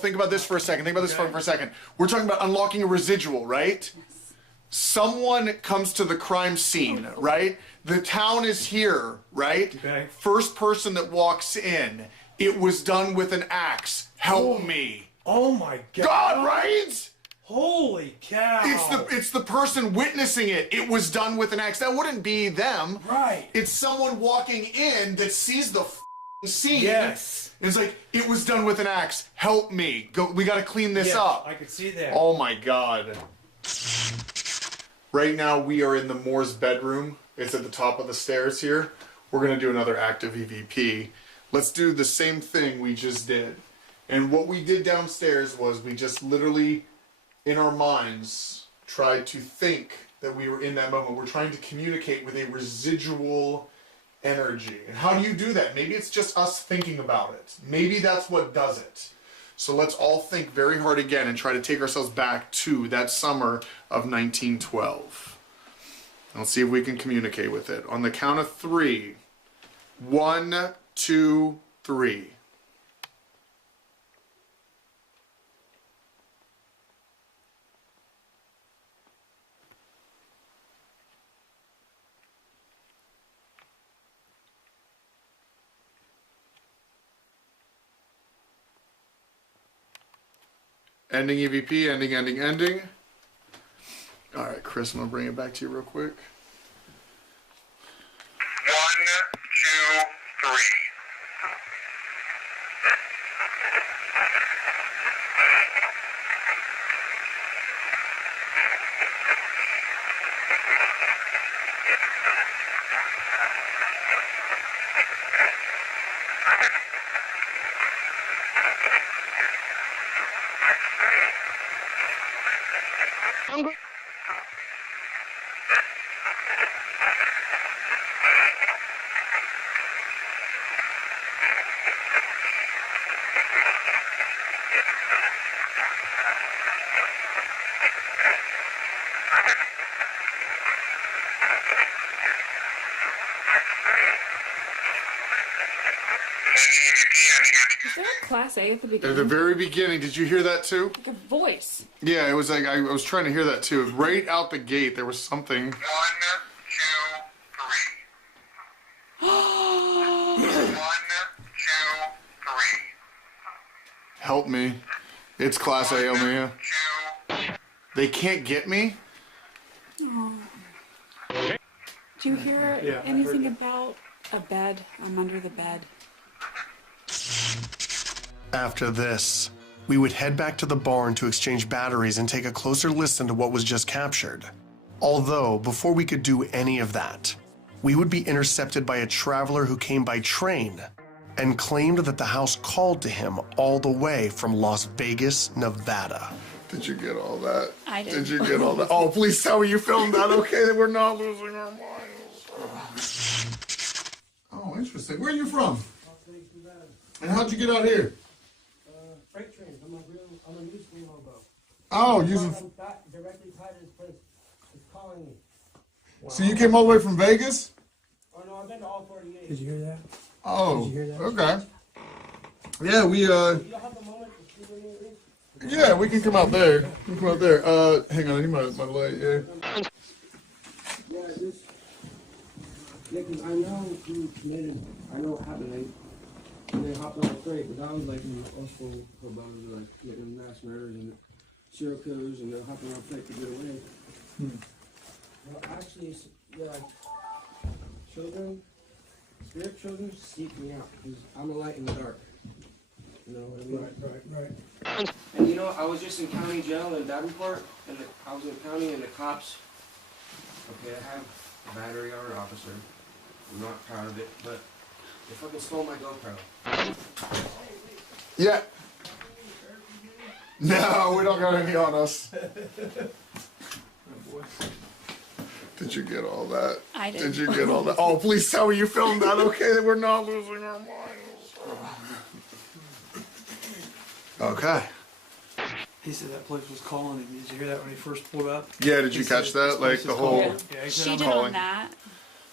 Think about this for a second. Think about this for a second. We're talking about unlocking a residual, right? Someone comes to the crime scene, right? The town is here, right? Okay. First person that walks in, it was done with an axe. Help me. Oh my God. God, right? Holy cow. It's the person witnessing it. It was done with an axe. That wouldn't be them. Right. It's someone walking in that sees the scene. Yes. It's like, it was done with an axe. Help me. Go. We got to clean this up. I could see that. Oh my God. Right now we are in the Moore's bedroom. It's at the top of the stairs here. We're gonna do another active EVP. Let's do the same thing we just did. And what we did downstairs was we just literally, in our minds, tried to think that we were in that moment. We're trying to communicate with a residual energy. And how do you do that? Maybe it's just us thinking about it. Maybe that's what does it. So let's all think very hard again and try to take ourselves back to that summer of 1912. Let's see if we can communicate with it. On the count of 3. 1, 2, 3. Ending EVP, ending. All right, Chris, I'm gonna bring it back to you real quick. 1, 2, 3. Is there a class A at the beginning? At the very beginning, did you hear that too? Like a voice. Yeah, it was like, I was trying to hear that too. Right out the gate, there was something. 1, 2, 3. 1, 2, 3. Help me. It's Class A, Omea. They can't get me? Oh. Do you hear anything about a bed? I'm under the bed. After this, we would head back to the barn to exchange batteries and take a closer listen to what was just captured. Although, before we could do any of that, we would be intercepted by a traveler who came by train and claimed that the house called to him all the way from Las Vegas, Nevada. Did you get all that? I did. Did you get all that? Oh, please tell me you filmed that, okay? That we're not losing our minds. Oh, interesting. Where are you from? And how'd you get out here? Freight trains. I'm a new school hobo. Oh, using. Directly tied to this place. It's calling me. So you came all the way from Vegas? Oh no, I've been to all 48. Did you hear that? Oh, Did you hear that? okay. Yeah, we You don't have a moment to speak with me, at least? Yeah, we can come out there. We can come out there. Hang on, I need my light. Yeah. Yeah, this. Yeah, 'cause I know who committed. I know what happened. And they hopped on the freight, but that was like in old school hobos, like getting mass murders and serial killers, and they're hopping on the freight to get away. Well, actually, yeah, like children, spirit children seek me out because I'm a light in the dark. You know what I mean? Right. And you know, I was just in county jail in Davenport, and I was in county, and the cops. Okay, I have a battery on an officer. I'm not proud of it, but they fucking stole my GoPro. Yeah. No, we don't got any on us. Did you get all that? I did. Did you get all that? Oh, please tell me you filmed that, okay? We're not losing our minds. Okay. He said that place was calling him. Did you hear that when he first pulled up? Yeah, did you He catch said that? this Like place the is whole. calling. Yeah, he said, She I'm did calling. on that.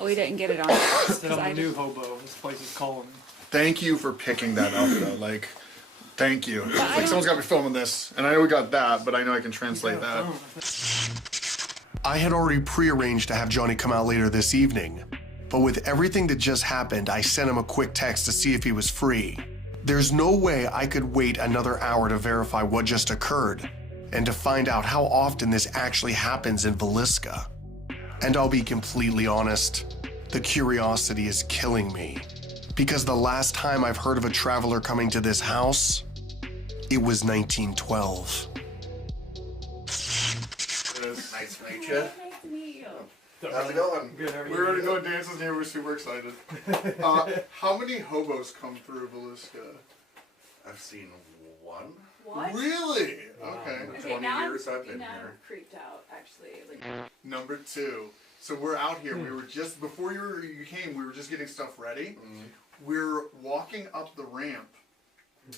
We didn't get it on. said, I'm a new hobo. This place is calling me. Thank you for picking that up, though. Like, thank you. It's I like don't- someone's got to be filming this, and I know we got that, but I know I can translate that. I had already prearranged to have Johnny come out later this evening, but with everything that just happened, I sent him a quick text to see if he was free. There's no way I could wait another hour to verify what just occurred and to find out how often this actually happens in Villisca. And I'll be completely honest, the curiosity is killing me, because the last time I've heard of a traveler coming to this house, it was 1912. Nice to meet you. Nice to meet you. How's it going? Good, how are you? We're already doing dances here. We're super excited. How many hobos come through Villisca? I've seen one. What? Really? Okay. In the 20 years I've been now here. I'm creeped out, actually. Like, Number 2. So we're out here. We were just before you came. We were just getting stuff ready. We're walking up the ramp,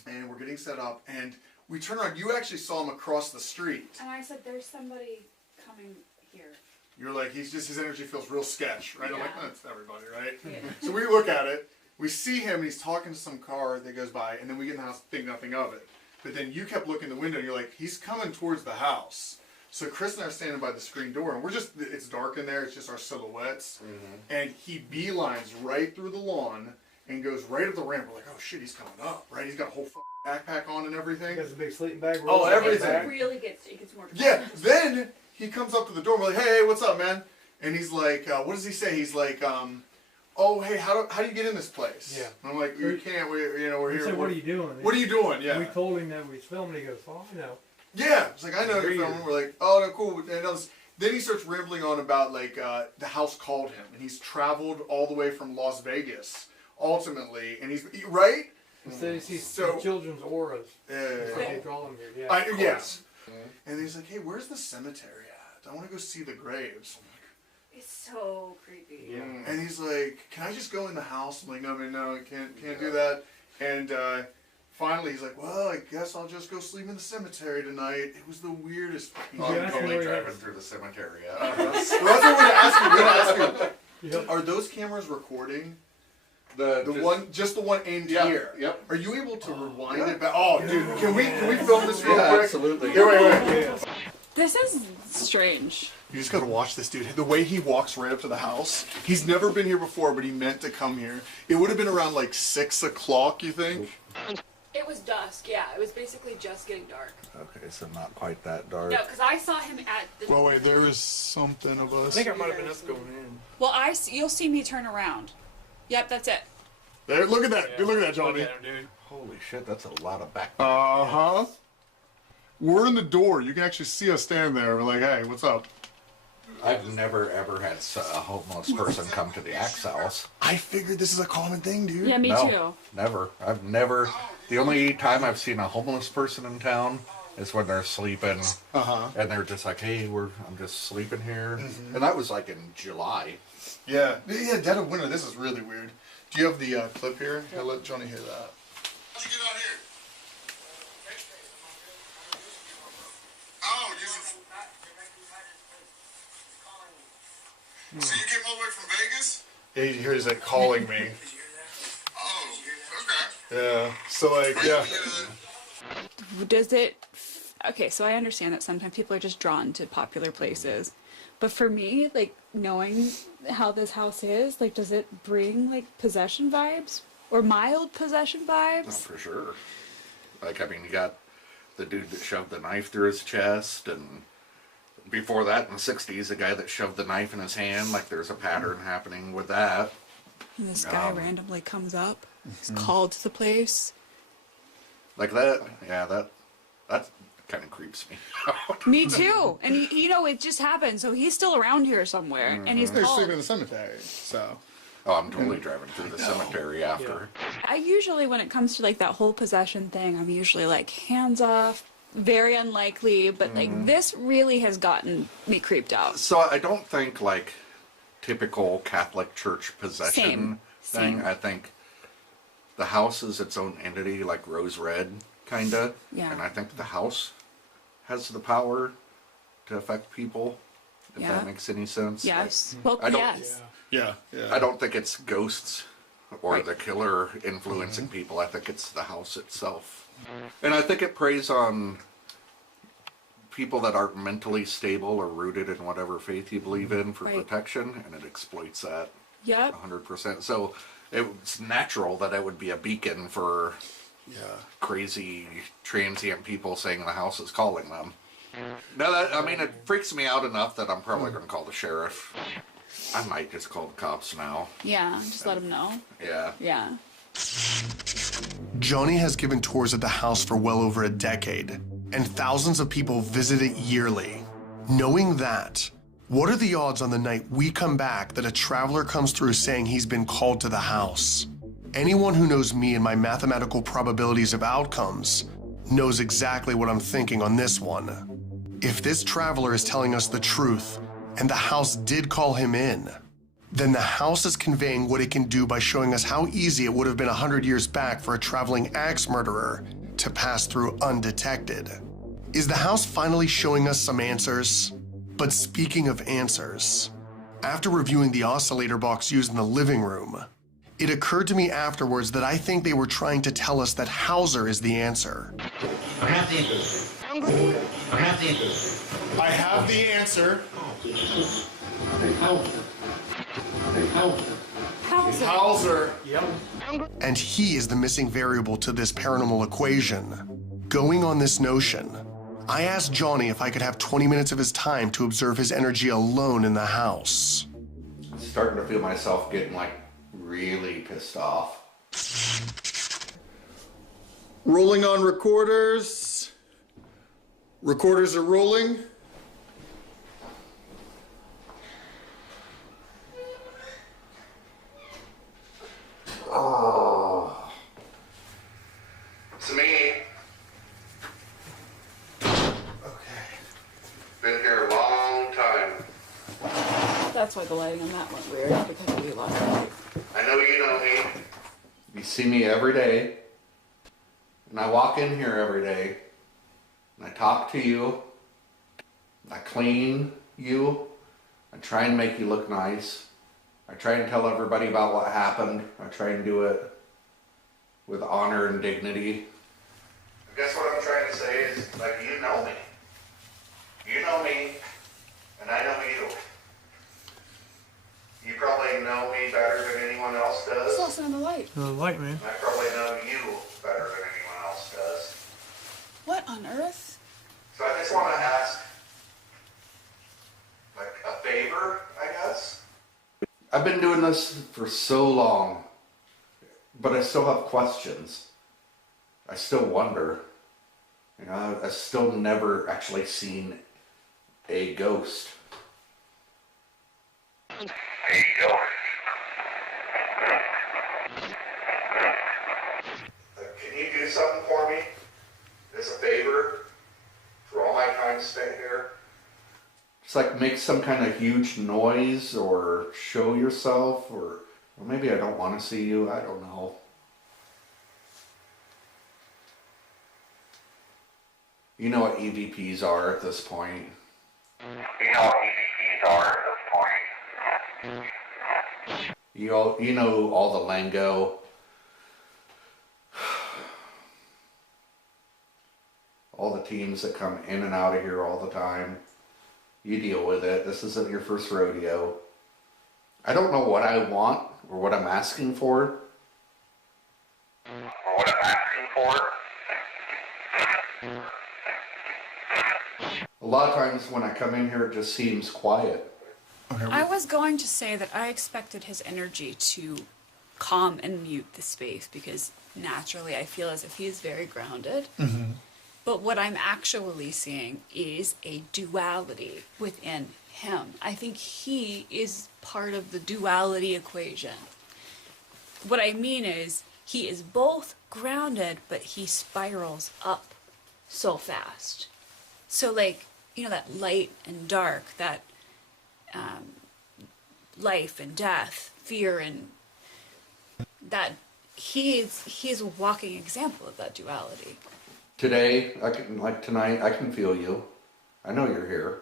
and we're getting set up. And we turn around. You actually saw him across the street. and I said, "There's somebody coming here." You're like, his energy feels real sketch, right? I'm like, Yeah. that's everybody, right? Yeah. So we look at it. We see him. And he's talking to some car that goes by, and then we get in the house, think nothing of it. But then you kept looking in the window. And you're like, he's coming towards the house. So Chris and I are standing by the screen door, and it's dark in there, it's just our silhouettes. And he beelines right through the lawn and goes right up the ramp. We're like, oh shit, he's coming up, right? He's got a whole backpack on and everything. Got a big sleeping bag. Oh, everything. It really gets more. Yeah, then he comes up to the door, and we're like, hey, what's up, man? And he's like, what does he say? He's like, oh, hey, how do you get in this place? Yeah. And I'm like, you can't, we're He here. said, what are you doing? What are you doing? Yeah. We told him that we was filming. He goes, oh, I know. Yeah, it's like, I know you're Weird. filming. We're like, oh, no, cool. And then he starts rambling on about, like, the house called him. And he's traveled all the way from Las Vegas, ultimately. And he's, right? He said he sees So- children's auras. Yeah. That's why they draw them here. Yeah. Yes. And he's like, hey, where's the cemetery at? I want to go see the graves. It's so creepy. Yeah. And he's like, can I just go in the house? I'm like, no, man, no, can't do that. And finally, he's like, well, I guess I'll just go sleep in the cemetery tonight. It was the weirdest fucking Yeah, thing. that's Totally where he driving is. through the cemetery. Well, that's what we're gonna ask you. We're gonna ask you. Yep. Are those cameras recording? The Just the one aimed Yeah, here. yep. Are you able to rewind it back? Oh, dude, can we film this real Yeah, quick? absolutely. Here, wait. This is strange. You just gotta watch this dude. The way he walks right up to the house. He's never been here before, but he meant to come here. It would have been around like 6 o'clock, you think? It was dusk, yeah. It was basically just getting dark. Okay, so not quite that dark. No, because I saw him at the. Well, wait, there is something of I us. think it might have been us going in. Well, you'll see me turn around. Yep, that's it. There, look at that. Yeah. Dude, look at that, Johnny. Look at him, dude. Holy shit, that's a lot of back. Uh-huh. We're in the door. You can actually see us stand there. We're like, hey, what's up? I've never ever had a homeless person come to the Ax house. I figured this is a common thing, dude. Yeah, me No, too. never. I've never. The only time I've seen a homeless person in town is when they're sleeping, Uh-huh. and they're just like, "Hey, I'm just sleeping here," and that was like in July. Yeah, yeah, dead of winter. This is really weird. Do you have the clip here? I'll let Johnny hear that. How'd you get out here? Oh, so you came all the way from Vegas? Yeah, he hears it calling me. Oh, okay. Yeah. So like, yeah. Does it? Okay, so I understand that sometimes people are just drawn to popular places, but for me, like knowing how this house is, like, does it bring like possession vibes or mild possession vibes? Oh, for sure. Like, I mean, you got the dude that shoved the knife through his chest, and before that, in the 60s, the guy that shoved the knife in his hand. Like, there's a pattern happening with that. And this guy randomly comes up, he's called to the place. Like that, yeah, that kind of creeps me out. Me too. And you know, it just happened. So he's still around here somewhere, and he's They're called. sleeping in the cemetery, so. Oh, I'm totally driving through the cemetery after. I usually, when it comes to like that whole possession thing, I'm usually like hands off, very unlikely. But like this really has gotten me creeped out. So I don't think like typical Catholic Church possession thing. I think the house is its own entity, like Rose Red, kinda. Yeah. And I think the house has the power to affect people. If Yeah. that makes any sense. Yes. Like, Well, yes. Yeah. I don't think it's ghosts or the killer influencing people. I think it's the house itself. And I think it preys on people that aren't mentally stable or rooted in whatever faith you believe in for protection, and it exploits that Yep. 100%. So it's natural that it would be a beacon for crazy transient people saying the house is calling them. No, that, I mean, it freaks me out enough that I'm probably going to call the sheriff. I might just call the cops now. Yeah. Just let him know. Yeah. Yeah. Johnny has given tours of the house for well over a decade, and thousands of people visit it yearly. Knowing that, what are the odds on the night we come back that a traveler comes through saying he's been called to the house? Anyone who knows me and my mathematical probabilities of outcomes knows exactly what I'm thinking on this one. If this traveler is telling us the truth, and the house did call him in, then the house is conveying what it can do by showing us how easy it would have been 100 years back for a traveling axe murderer to pass through undetected. Is the house finally showing us some answers? But speaking of answers, after reviewing the oscillator box used in the living room, it occurred to me afterwards that I think they were trying to tell us that Hauser is the answer. I have the answer. Hauser. Yep. And he is the missing variable to this paranormal equation. Going on this notion, I asked Johnny if I could have 20 minutes of his time to observe his energy alone in the house. I'm starting to feel myself getting like really pissed off. Rolling on recorders. Recorders are rolling. Oh. It's me. Been here a long time. That's why the lighting on that went weird because we lost light. I know you know me. You see me every day. And I walk in here every day. And I talk to you. I clean you. I try and make you look nice. I try and tell everybody about what happened. I try and do it with honor and dignity. I guess what I'm trying to say is, like, you know me. You know me, and I know you. You probably know me better than anyone else does. It's also on the light. The light, man. I probably know you better than anyone else does. What on earth? So I just want to ask, like, a favor, I guess? I've been doing this for so long, but I still have questions. I still wonder. You know, I've still never actually seen a ghost. There you go. Can you do something for me? As a favor? For all my time spent here? It's like make some kind of huge noise or show yourself, or maybe I don't want to see you. I don't know. You know what EVPs are at this point. You know what EVPs are at this point. You know all the lingo. All the teams that come in and out of here all the time. You deal with it. This isn't your first rodeo. I don't know what I want or what I'm asking for. Or what I'm asking for. A lot of times when I come in here, it just seems quiet. I was going to say that I expected his energy to calm and mute the space because naturally I feel as if he is very grounded. Mm-hmm. But what I'm actually seeing is a duality within him. I think he is part of the duality equation. What I mean is he is both grounded, but he spirals up so fast. So like, you know, that light and dark, that life and death, fear and that he is a walking example of that duality. Today, tonight, I can feel you. I know you're here.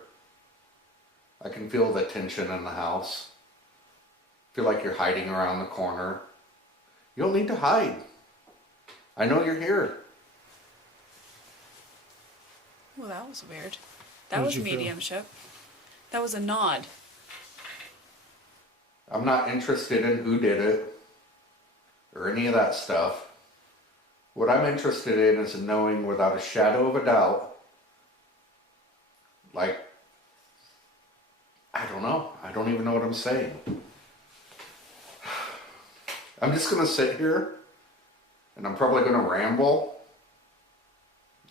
I can feel the tension in the house. Feel like you're hiding around the corner. You don't need to hide. I know you're here. Well, that was weird. That was mediumship. That was a nod. I'm not interested in who did it or any of that stuff. What I'm interested in is knowing without a shadow of a doubt, like, I don't know. I don't even know what I'm saying. I'm just going to sit here and I'm probably going to ramble.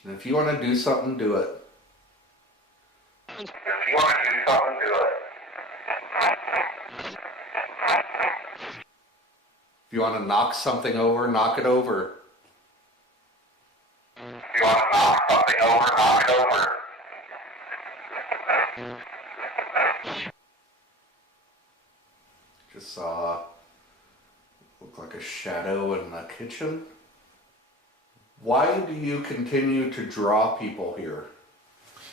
And if you want to do something, do it. If you want to do something, do it. If you want to knock something over, knock it over. If you want to knock something over, knock it over. Just saw, look like a shadow in the kitchen. Why do you continue to draw people here?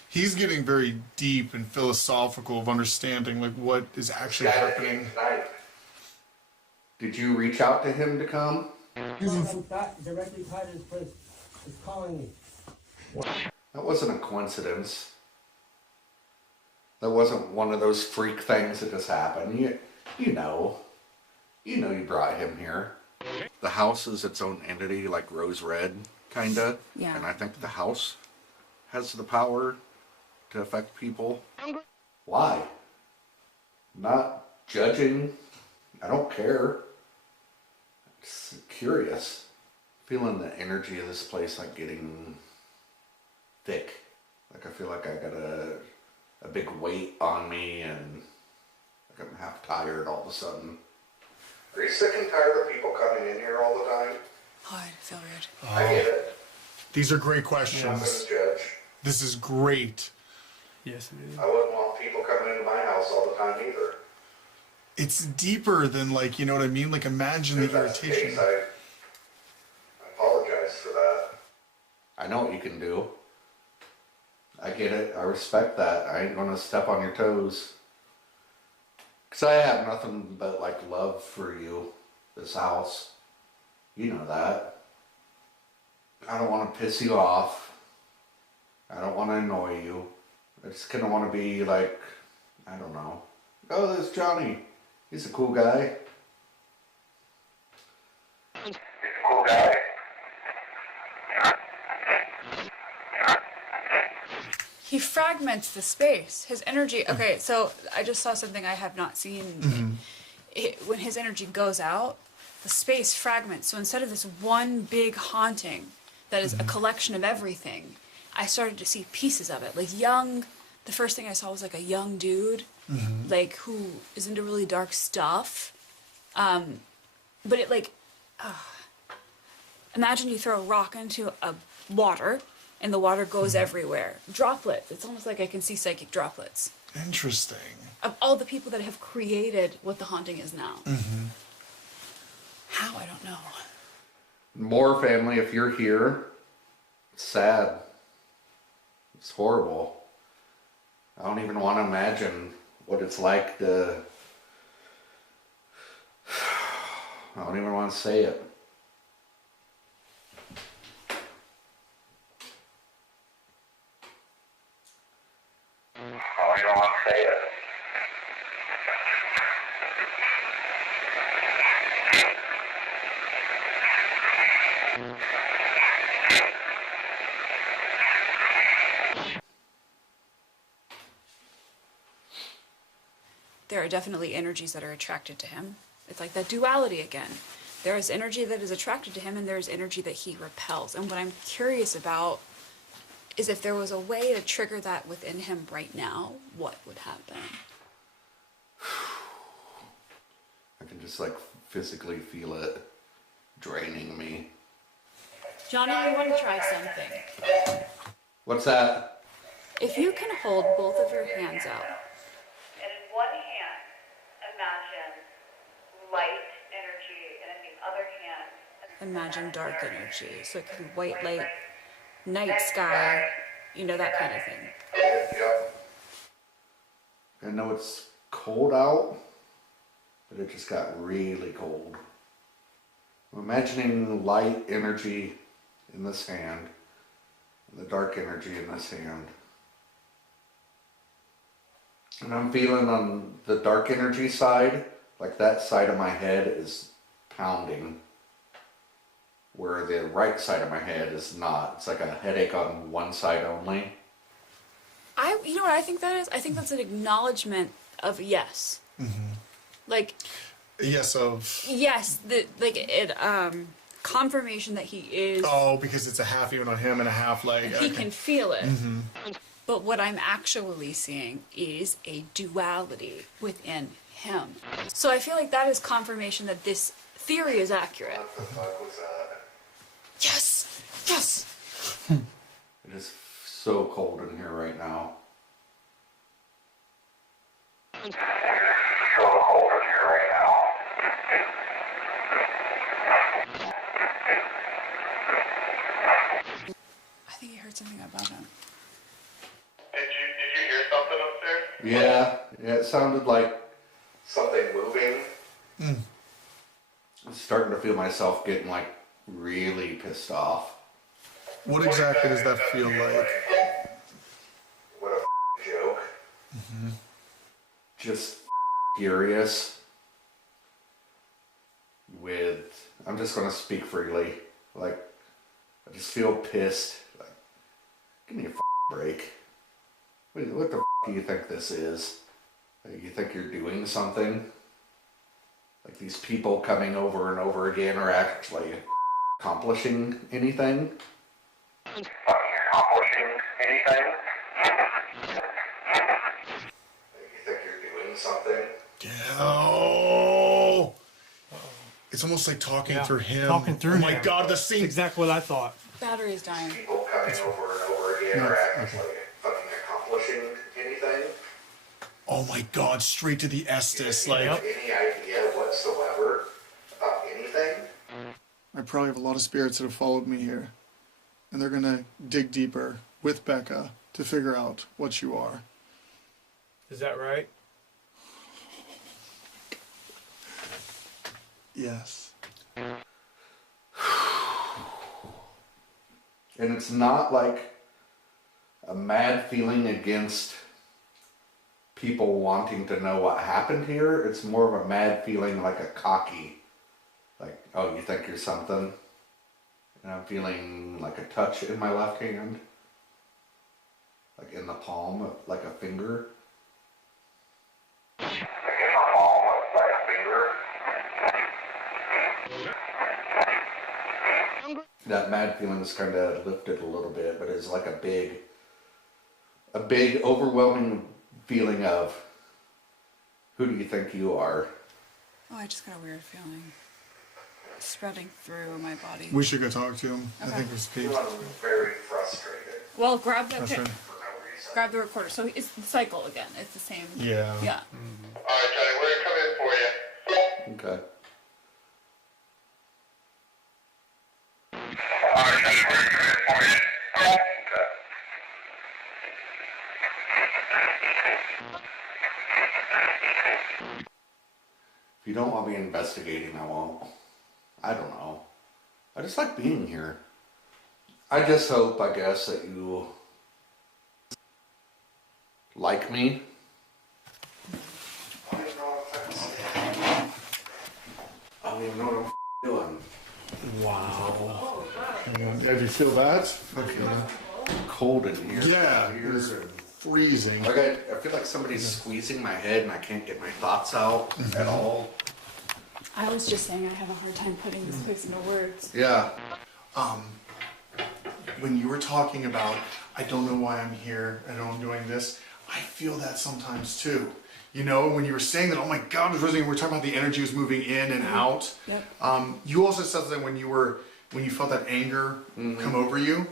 He's getting very deep and philosophical of understanding like what is actually happening. Did you reach out to him to come? Directly tied to his place. It's calling me. That wasn't a coincidence. That wasn't one of those freak things that just happened. You know you brought him here. The house is its own entity, like Rose Red, kinda. Yeah. And I think the house has the power to affect people. Why? Not judging. I don't care. Just curious. Feeling the energy of this place like getting thick. Like I feel like I got a big weight on me and like I'm half tired all of a sudden. Are you sick and tired of people coming in here all the time? Oh, I feel weird. I get it. These are great I'm not questions. gonna judge. This is great. Yes, it is. I wouldn't want people coming into my house all the time either. It's deeper than like, you know what I mean? Like imagine the If that's the irritation. case, I apologize for that. I know what you can do. I get it. I respect that. I ain't gonna step on your toes. Cause I have nothing but like love for you, this house. You know that. I don't want to piss you off. I don't want to annoy you. I just kind of want to be like, I don't know. Oh, there's Johnny. He's a cool guy. He's a cool guy. He fragments the space. His energy. Okay, so I just saw something I have not seen. When his energy goes out, the space fragments. So instead of this one big haunting that is a collection of everything, I started to see pieces of it. Like the first thing I saw was like a young dude, like who is into really dark stuff. But it like, imagine you throw a rock into a water and the water goes everywhere. Droplets. It's almost like I can see psychic droplets. Interesting. Of all the people that have created what the haunting is now. How? I don't know. More family, if you're here, it's sad. It's horrible. I don't even want to imagine what it's like to... I don't even want to say it. Oh, you don't want to say it. There are definitely energies that are attracted to him. It's like that duality again. There is energy that is attracted to him, and there is energy that he repels. And what I'm curious about is if there was a way to trigger that within him right now, what would happen? I can just like physically feel it draining me. Johnny, I want to try something. What's that? If you can hold both of your hands out. And in one hand, imagine light energy, and in the other hand, Imagine dark energy. So it could be white light, night sky, you know, that kind of thing. Yep. I know it's cold out, but it just got really cold. I'm imagining light energy in this hand, and the dark energy in this hand. And I'm feeling on the dark energy side, like that side of my head is pounding, where the right side of my head is not. It's like a headache on one side only. You know what I think that is? I think that's an acknowledgement of yes. Like, Yes, of... yes, confirmation that he is. Oh, because it's a half even on him and a half like... He can feel it. But what I'm actually seeing is a duality within him. So I feel like that is confirmation that this theory is accurate. What the fuck was that? Yes! Yes! It is so cold in here right now. So cold in here right now. I think he heard something about him. Did you hear something upstairs? Yeah, it sounded like something moving. I'm starting to feel myself getting like really pissed off. What exactly does that feel like? What a joke. Just furious with, I'm just gonna speak freely. Like, I just feel pissed. Like, give me a break. What the do you think this is? Like, you think you're doing something? Like, these people coming over and over again are actually accomplishing anything? Accomplishing anything? You think you're doing something? Oh! It's almost like talking Yeah, through him. talking through Oh my him. god, the That's scene! exactly what I thought. Battery is dying. People coming over and over again are actually fucking accomplishing anything? Oh my god, straight to the Estes, like... Yep. Any idea whatsoever about anything? I probably have a lot of spirits that have followed me here. And they're gonna dig deeper with Becca to figure out what you are. Is that right? Yes. And it's not like a mad feeling against people wanting to know what happened here. It's more of a mad feeling, like a cocky, like, oh, you think you're something? And I'm feeling like a touch in my left hand, like in the palm, like a finger. In the palm of my finger? That mad feeling is kind of lifted a little bit, but it's like a big overwhelming feeling of, who do you think you are? Oh, I just got a weird feeling spreading through my body. We should go talk to him. I Okay. think it's Pete. I'm very frustrated. Well, grab that That's pic. right. For no grab the recorder. So it's the cycle again. It's the same. Yeah. Yeah. Alright, Johnny, we're gonna come in for you. Okay. Alright, Johnny, we're gonna come in for you. Okay. If you don't want me investigating, I won't. I don't know. I just like being here. I just hope, I guess, that you like me. I don't even know what I'm doing. Wow. Have you feel that? Fucking cold in here. Yeah, Here it's and- freezing. Like I feel like somebody's squeezing my head and I can't get my thoughts out at all. I was just saying I have a hard time putting this place into words. Yeah. When you were talking about, I don't know why I'm here, I know I'm doing this, I feel that sometimes too. You know, when you were saying that, oh my God, it was resonating, we were talking about the energy was moving in and out. Yep. You also said something when you felt that anger come over you,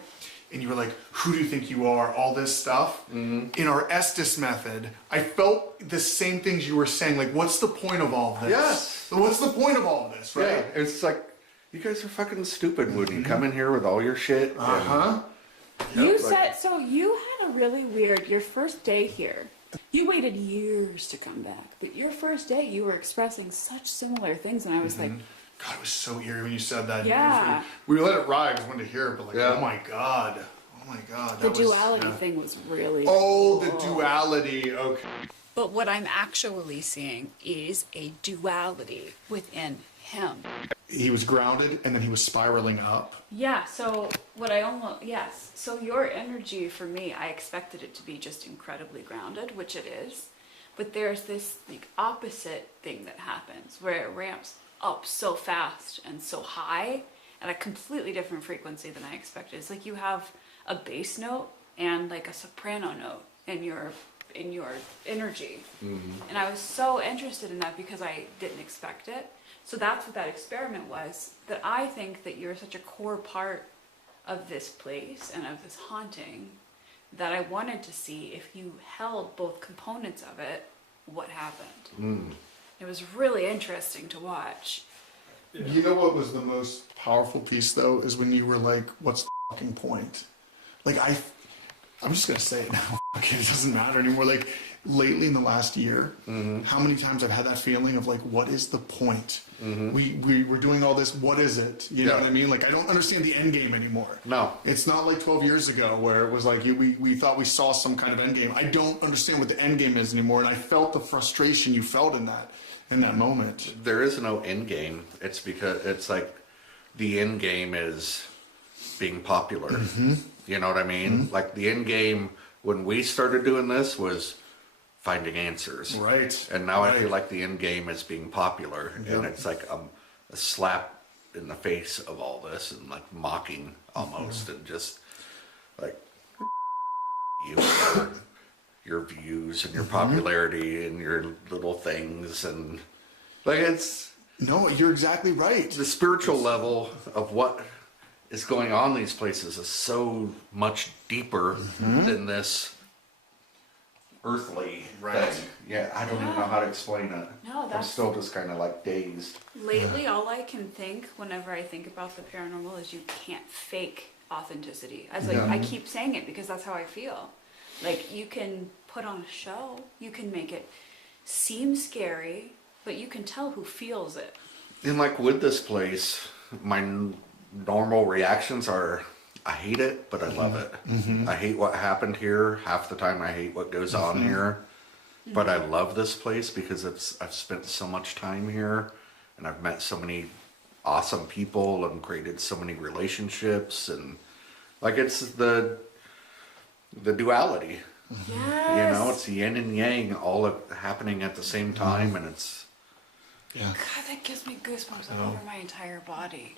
and you were like, who do you think you are, all this stuff. In our Estes method, I felt the same things you were saying, like, what's the point of all of this? Yes. What's the point of all of this, right? Yeah, it's like, you guys are fucking stupid when you come in here with all your shit. Uh-huh. You said, so you had a really weird, your first day here, you waited years to come back, but your first day you were expressing such similar things, and I was like, God, it was so eerie when you said that. Yeah. We let it ride, I just wanted to hear it, but like, Yeah. oh my God. Oh my God. the that was- duality yeah. thing was really Oh, the cool. duality, okay. But what I'm actually seeing is a duality within him. He was grounded and then he was spiraling up. Yeah, so yes. So your energy for me, I expected it to be just incredibly grounded, which it is. But there's this like opposite thing that happens where it ramps up so fast and so high at a completely different frequency than I expected. It's like you have a bass note and like a soprano note in your energy. And I was so interested in that because I didn't expect it. So that's what that experiment was, that I think that you're such a core part of this place and of this haunting that I wanted to see if you held both components of it, what happened. It was really interesting to watch. You know what was the most powerful piece though, is when you were like, what's the fucking point? Like I'm just gonna say it now, okay, it doesn't matter anymore. Like lately in the last year, how many times I've had that feeling of like, what is the point? We're doing all this, what is it? You know what I mean? Like I don't understand the end game anymore. No. It's not like 12 years ago where it was like we thought we saw some kind of end game. I don't understand what the end game is anymore, and I felt the frustration you felt in that moment. There is no end game. It's because it's like the end game is being popular. You know what I mean? Like the end game when we started doing this was finding answers. Right. And now I feel like the end game is being popular. And it's like a slap in the face of all this and like mocking almost and just like you and your views and your popularity and your little things and like it's No, you're exactly right. the spiritual level of what is going on in these places is so much deeper than this earthly thing. Yeah, I don't even know how to explain it. No, I'm that's- still just kind of like dazed. Lately, all I can think whenever I think about the paranormal is you can't fake authenticity. I keep saying it because that's how I feel. Like you can put on a show, you can make it seem scary, but you can tell who feels it. And like with this place, my normal reactions are I hate it, but I love it. I hate what happened here. Half the time I hate what goes on here. But I love this place because I've spent so much time here and I've met so many awesome people and created so many relationships and like it's the duality. Yes. You know, it's yin and yang all happening at the same time and it's God, that gives me goosebumps all over my entire body.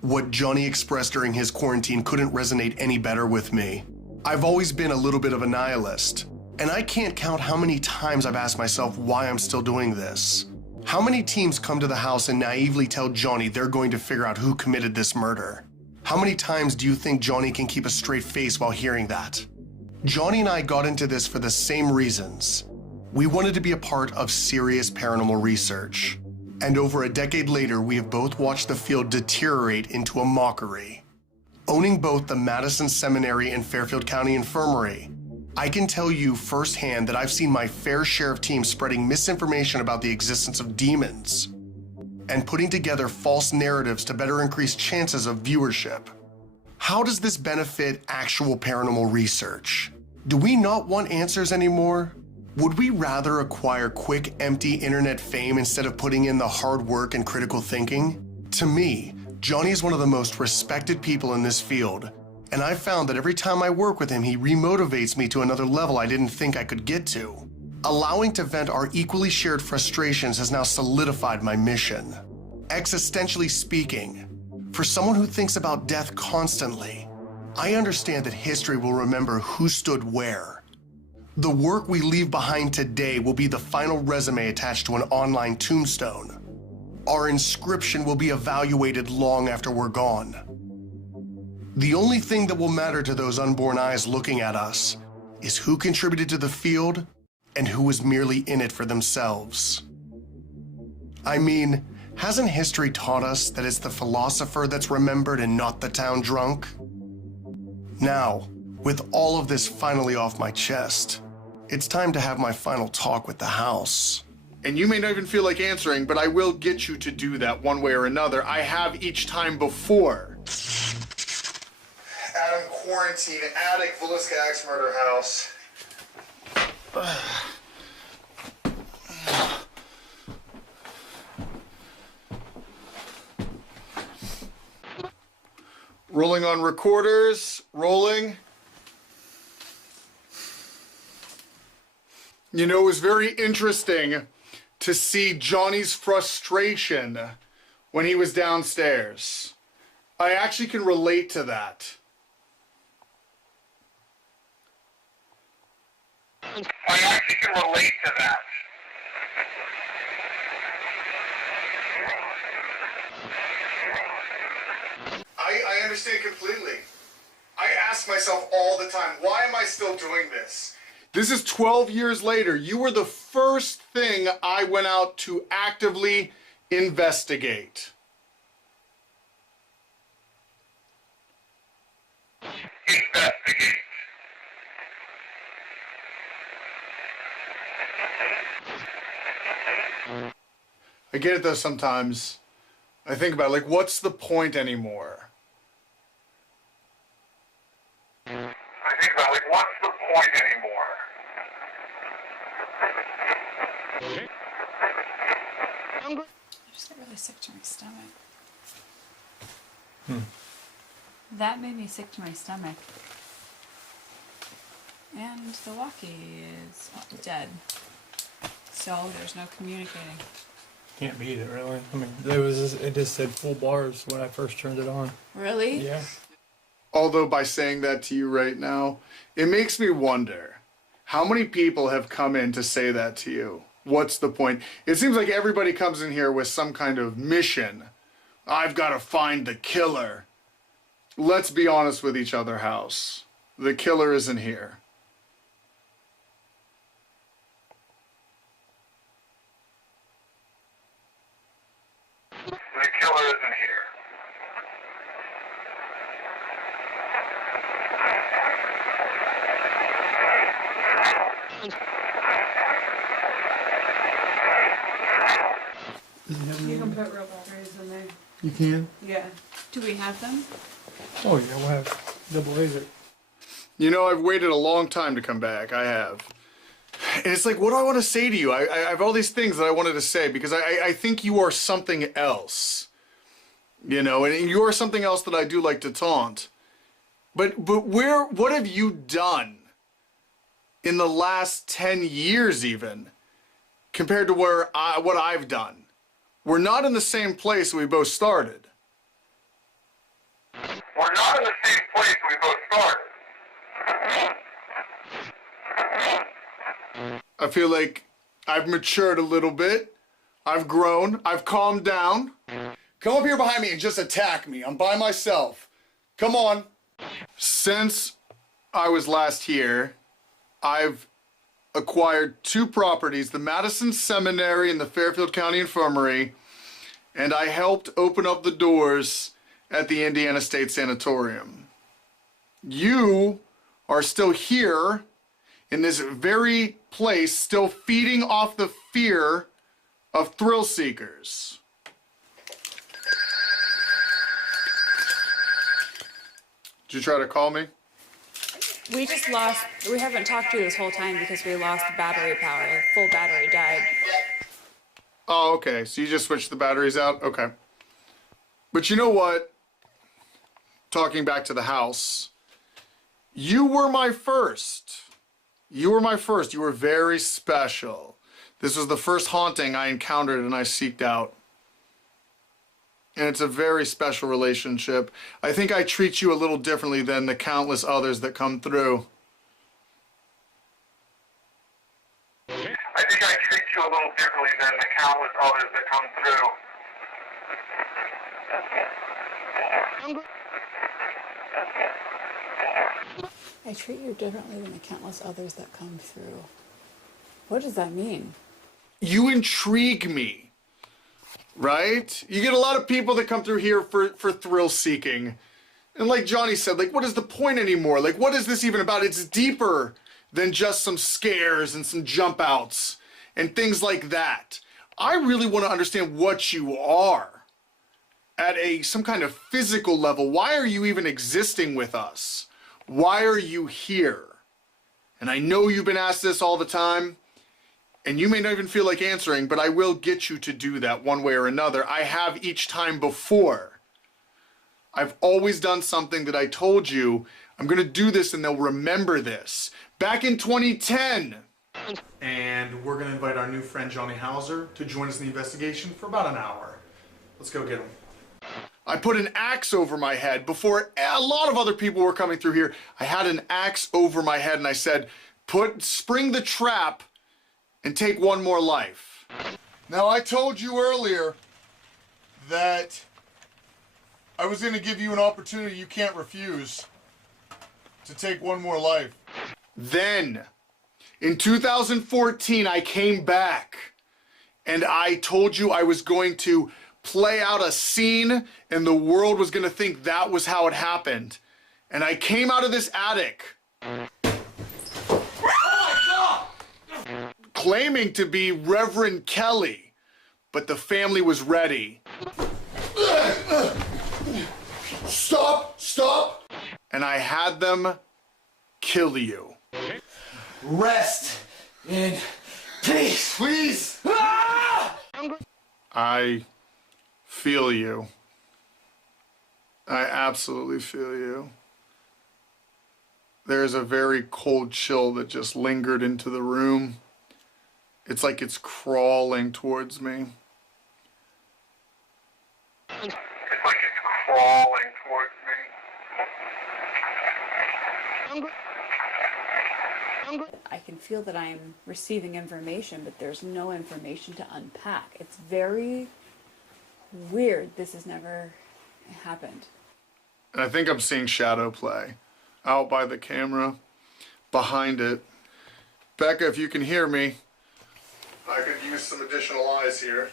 What Johnny expressed during his quarantine couldn't resonate any better with me. I've always been a little bit of a nihilist, and I can't count how many times I've asked myself why I'm still doing this. How many teams come to the house and naively tell Johnny they're going to figure out who committed this murder? How many times do you think Johnny can keep a straight face while hearing that? Johnny and I got into this for the same reasons. We wanted to be a part of serious paranormal research. And over a decade later, we have both watched the field deteriorate into a mockery. Owning both the Madison Seminary and Fairfield County Infirmary, I can tell you firsthand that I've seen my fair share of teams spreading misinformation about the existence of demons and putting together false narratives to better increase chances of viewership. How does this benefit actual paranormal research? Do we not want answers anymore? Would we rather acquire quick, empty internet fame instead of putting in the hard work and critical thinking? To me, Johnny is one of the most respected people in this field, and I've found that every time I work with him, he remotivates me to another level I didn't think I could get to. Allowing to vent our equally shared frustrations has now solidified my mission. Existentially speaking, for someone who thinks about death constantly, I understand that history will remember who stood where. The work we leave behind today will be the final resume attached to an online tombstone. Our inscription will be evaluated long after we're gone. The only thing that will matter to those unborn eyes looking at us is who contributed to the field and who was merely in it for themselves. I mean, hasn't history taught us that it's the philosopher that's remembered and not the town drunk? Now, with all of this finally off my chest, it's time to have my final talk with the house. And you may not even feel like answering, but I will get you to do that one way or another. I have each time before. Adam quarantine, attic, Villisca Ax murder house. Rolling on recorders, rolling. You know, it was very interesting to see Johnny's frustration when he was downstairs. I actually can relate to that. I actually can relate to that. I understand completely. I ask myself all the time, why am I still doing this? This is 12 years later. You were the first thing I went out to actively investigate. Investigate. I get it though sometimes. I think about it, like, what's the point anymore? I think about, like, what's the point anymore? I just got really sick to my stomach. That made me sick to my stomach. And the walkie is dead. So there's no communicating. Can't beat it, really. I mean, it just said full bars when I first turned it on. Really? Yeah. Although by saying that to you right now, it makes me wonder, how many people have come in to say that to you? What's the point? It seems like everybody comes in here with some kind of mission. I've got to find the killer. Let's be honest with each other, house. The killer isn't here. The killer isn't here. You can put real batteries in there. You can? Yeah. Do we have them? Oh, yeah, we'll have double laser. You know, I've waited a long time to come back. I have. And it's like, what do I want to say to you? I have all these things that I wanted to say because I think you are something else. You know, and you are something else that I do like to taunt. But what have you done in the last 10 years even compared to what I've done? We're not in the same place we both started. We're not in the same place we both started. I feel like I've matured a little bit. I've grown. I've calmed down. Come up here behind me and just attack me. I'm by myself. Come on. Since I was last here, I've acquired 2 properties, the Madison Seminary and the Fairfield County Infirmary, and I helped open up the doors at the Indiana State Sanatorium. You are still here in this very place, still feeding off the fear of thrill seekers. Did you try to call me? We haven't talked to you this whole time because we lost battery power. Full battery died. Oh, okay. So you just switched the batteries out? Okay. But you know what? Talking back to the house, you were my first. You were my first. You were very special. This was the first haunting I encountered and I seeked out. And it's a very special relationship. I think I treat you a little differently than the countless others that come through. I think I treat you a little differently than the countless others that come through. I treat you differently than the countless others that come through. What does that mean? You intrigue me, right? You get a lot of people that come through here for thrill seeking. And like Johnny said, like, what is the point anymore? Like, what is this even about? It's deeper than just some scares and some jump outs and things like that. I really want to understand what you are at some kind of physical level. Why are you even existing with us? Why are you here? And I know you've been asked this all the time, and you may not even feel like answering, but I will get you to do that one way or another. I have each time before. I've always done something that I told you, I'm going to do this and they'll remember this. Back in 2010. And we're going to invite our new friend Johnny Hauser to join us in the investigation for about an hour. Let's go get him. I put an axe over my head before a lot of other people were coming through here. I had an axe over my head and I said, spring the trap and take one more life. Now, I told you earlier that I was going to give you an opportunity you can't refuse to take one more life. Then, in 2014, I came back and I told you I was going to play out a scene and the world was going to think that was how it happened. And I came out of this attic claiming to be Reverend Kelly, but the family was ready. Stop! Stop! And I had them kill you. Rest in peace, please. I feel you. I absolutely feel you. There's a very cold chill that just lingered into the room. It's like it's crawling towards me. It's like it's crawling towards me. I can feel that I'm receiving information, but there's no information to unpack. It's very weird. This has never happened. And I think I'm seeing shadow play out by the camera, behind it. Becca, if you can hear me, I could use some additional eyes here.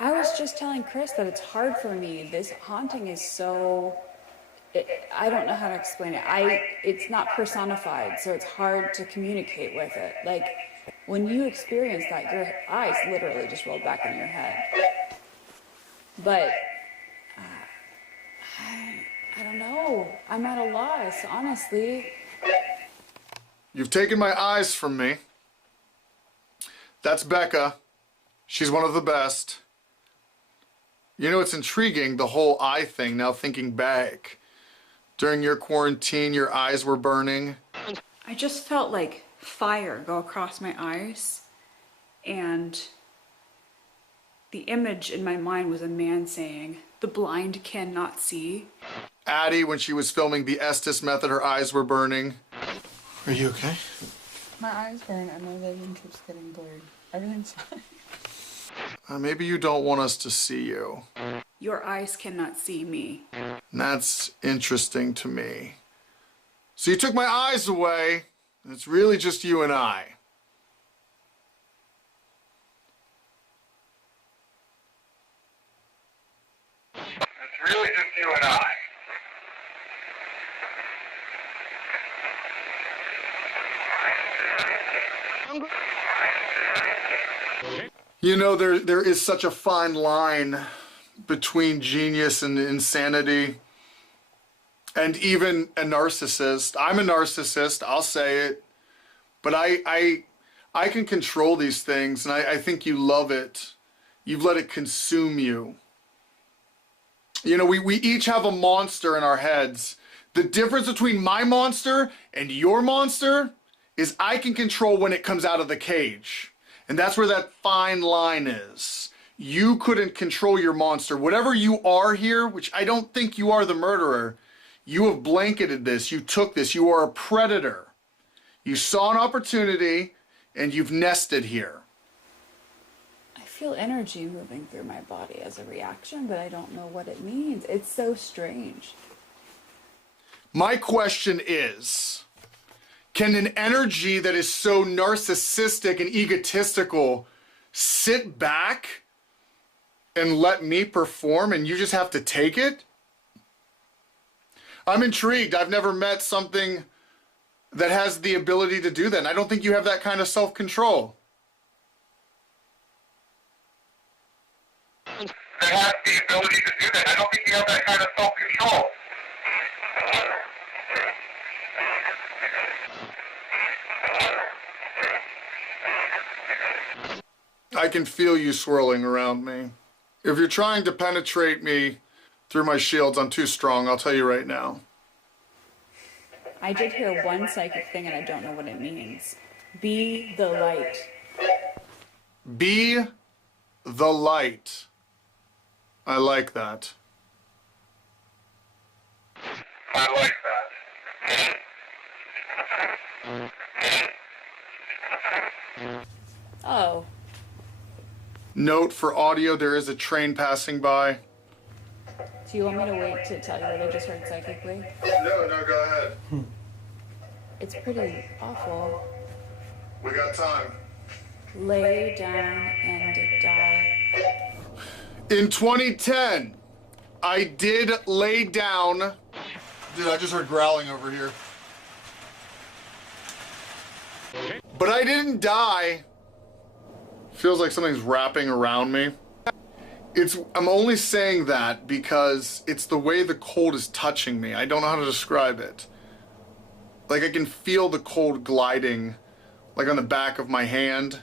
I was just telling Chris that it's hard for me. This haunting is so... I don't know how to explain it. It's not personified, so it's hard to communicate with it. Like, when you experience that, your eyes literally just roll back in your head. But, I don't know. I'm at a loss, honestly. You've taken my eyes from me. That's Becca. She's one of the best. You know, it's intriguing, the whole eye thing, now thinking back. During your quarantine, your eyes were burning. I just felt like fire go across my eyes, and the image in my mind was a man saying, "The blind cannot see." Addie, when she was filming the Estes method, her eyes were burning. Are you okay? My eyes burn and my vision keeps getting blurred. Everything's fine. Maybe you don't want us to see you. Your eyes cannot see me. And that's interesting to me. So you took my eyes away, and it's really just you and I. It's really just you and I. You know, there is such a fine line between genius and insanity, and even a narcissist. I'm a narcissist, I'll say it, but I can control these things, and I think you love it. You've let it consume you. You know, we each have a monster in our heads. The difference between my monster and your monster is I can control when it comes out of the cage. And that's where that fine line is. You couldn't control your monster. Whatever you are here, which I don't think you are the murderer, you have blanketed this. You took this. You are a predator. You saw an opportunity and you've nested here. I feel energy moving through my body as a reaction, but I don't know what it means. It's so strange. My question is, can an energy that is so narcissistic and egotistical sit back and let me perform and you just have to take it? I'm intrigued. I've never met something that has the ability to do that. And I don't think you have that kind of self-control. That has the ability to do that. I don't think you have that kind of self-control. I can feel you swirling around me. If you're trying to penetrate me through my shields, I'm too strong, I'll tell you right now. I did hear one psychic thing and I don't know what it means. Be the light. Be the light. I like that. I like that. Oh. Note for audio, there is a train passing by. Do you want me to wait to tell you what I just heard psychically? No, go ahead. It's pretty awful. We got time. Lay down and die. In 2010, I did lay down. Dude, I just heard growling over here. But I didn't die. Feels like something's wrapping around me. I'm only saying that because it's the way the cold is touching me. I don't know how to describe it. Like I can feel the cold gliding, like on the back of my hand.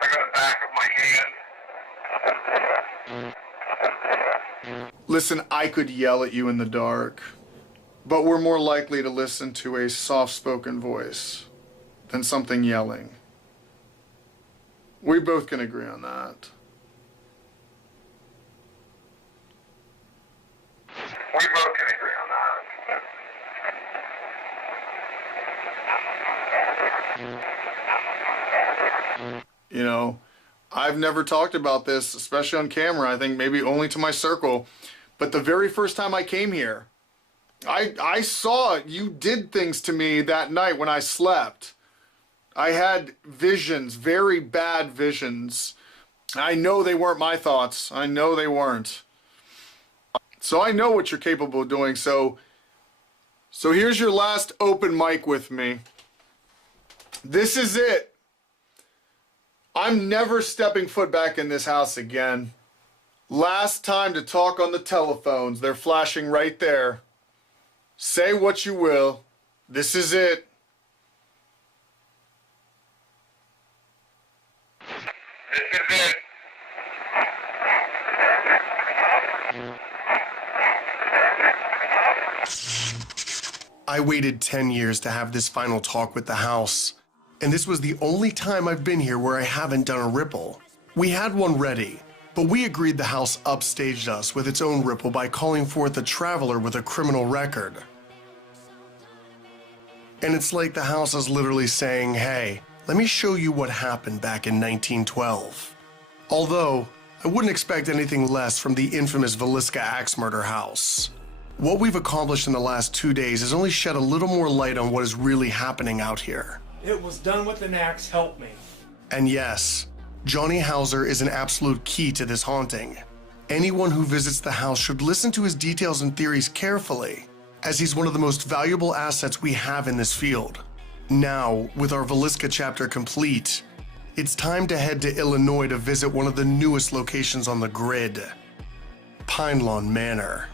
Like on the back of my hand. Listen, I could yell at you in the dark, but we're more likely to listen to a soft-spoken voice than something yelling. We both can agree on that. We both can agree on that. You know, I've never talked about this, especially on camera, I think maybe only to my circle, but the very first time I came here, I saw you did things to me that night when I slept. I had visions, very bad visions. I know they weren't my thoughts. I know they weren't. So I know what you're capable of doing. So here's your last open mic with me. This is it. I'm never stepping foot back in this house again. Last time to talk on the telephones. They're flashing right there. Say what you will. This is it. This is it. I waited 10 years to have this final talk with the house, and this was the only time I've been here where I haven't done a ripple. We had one ready, but we agreed the house upstaged us with its own ripple by calling forth a traveler with a criminal record. And it's like the house is literally saying, hey, let me show you what happened back in 1912. Although, I wouldn't expect anything less from the infamous Villisca Ax murder house. What we've accomplished in the last 2 days has only shed a little more light on what is really happening out here. It was done with an axe, help me. And yes, Johnny Hauser is an absolute key to this haunting. Anyone who visits the house should listen to his details and theories carefully, as he's one of the most valuable assets we have in this field. Now, with our Villisca chapter complete, it's time to head to Illinois to visit one of the newest locations on the grid, Pine Lawn Manor.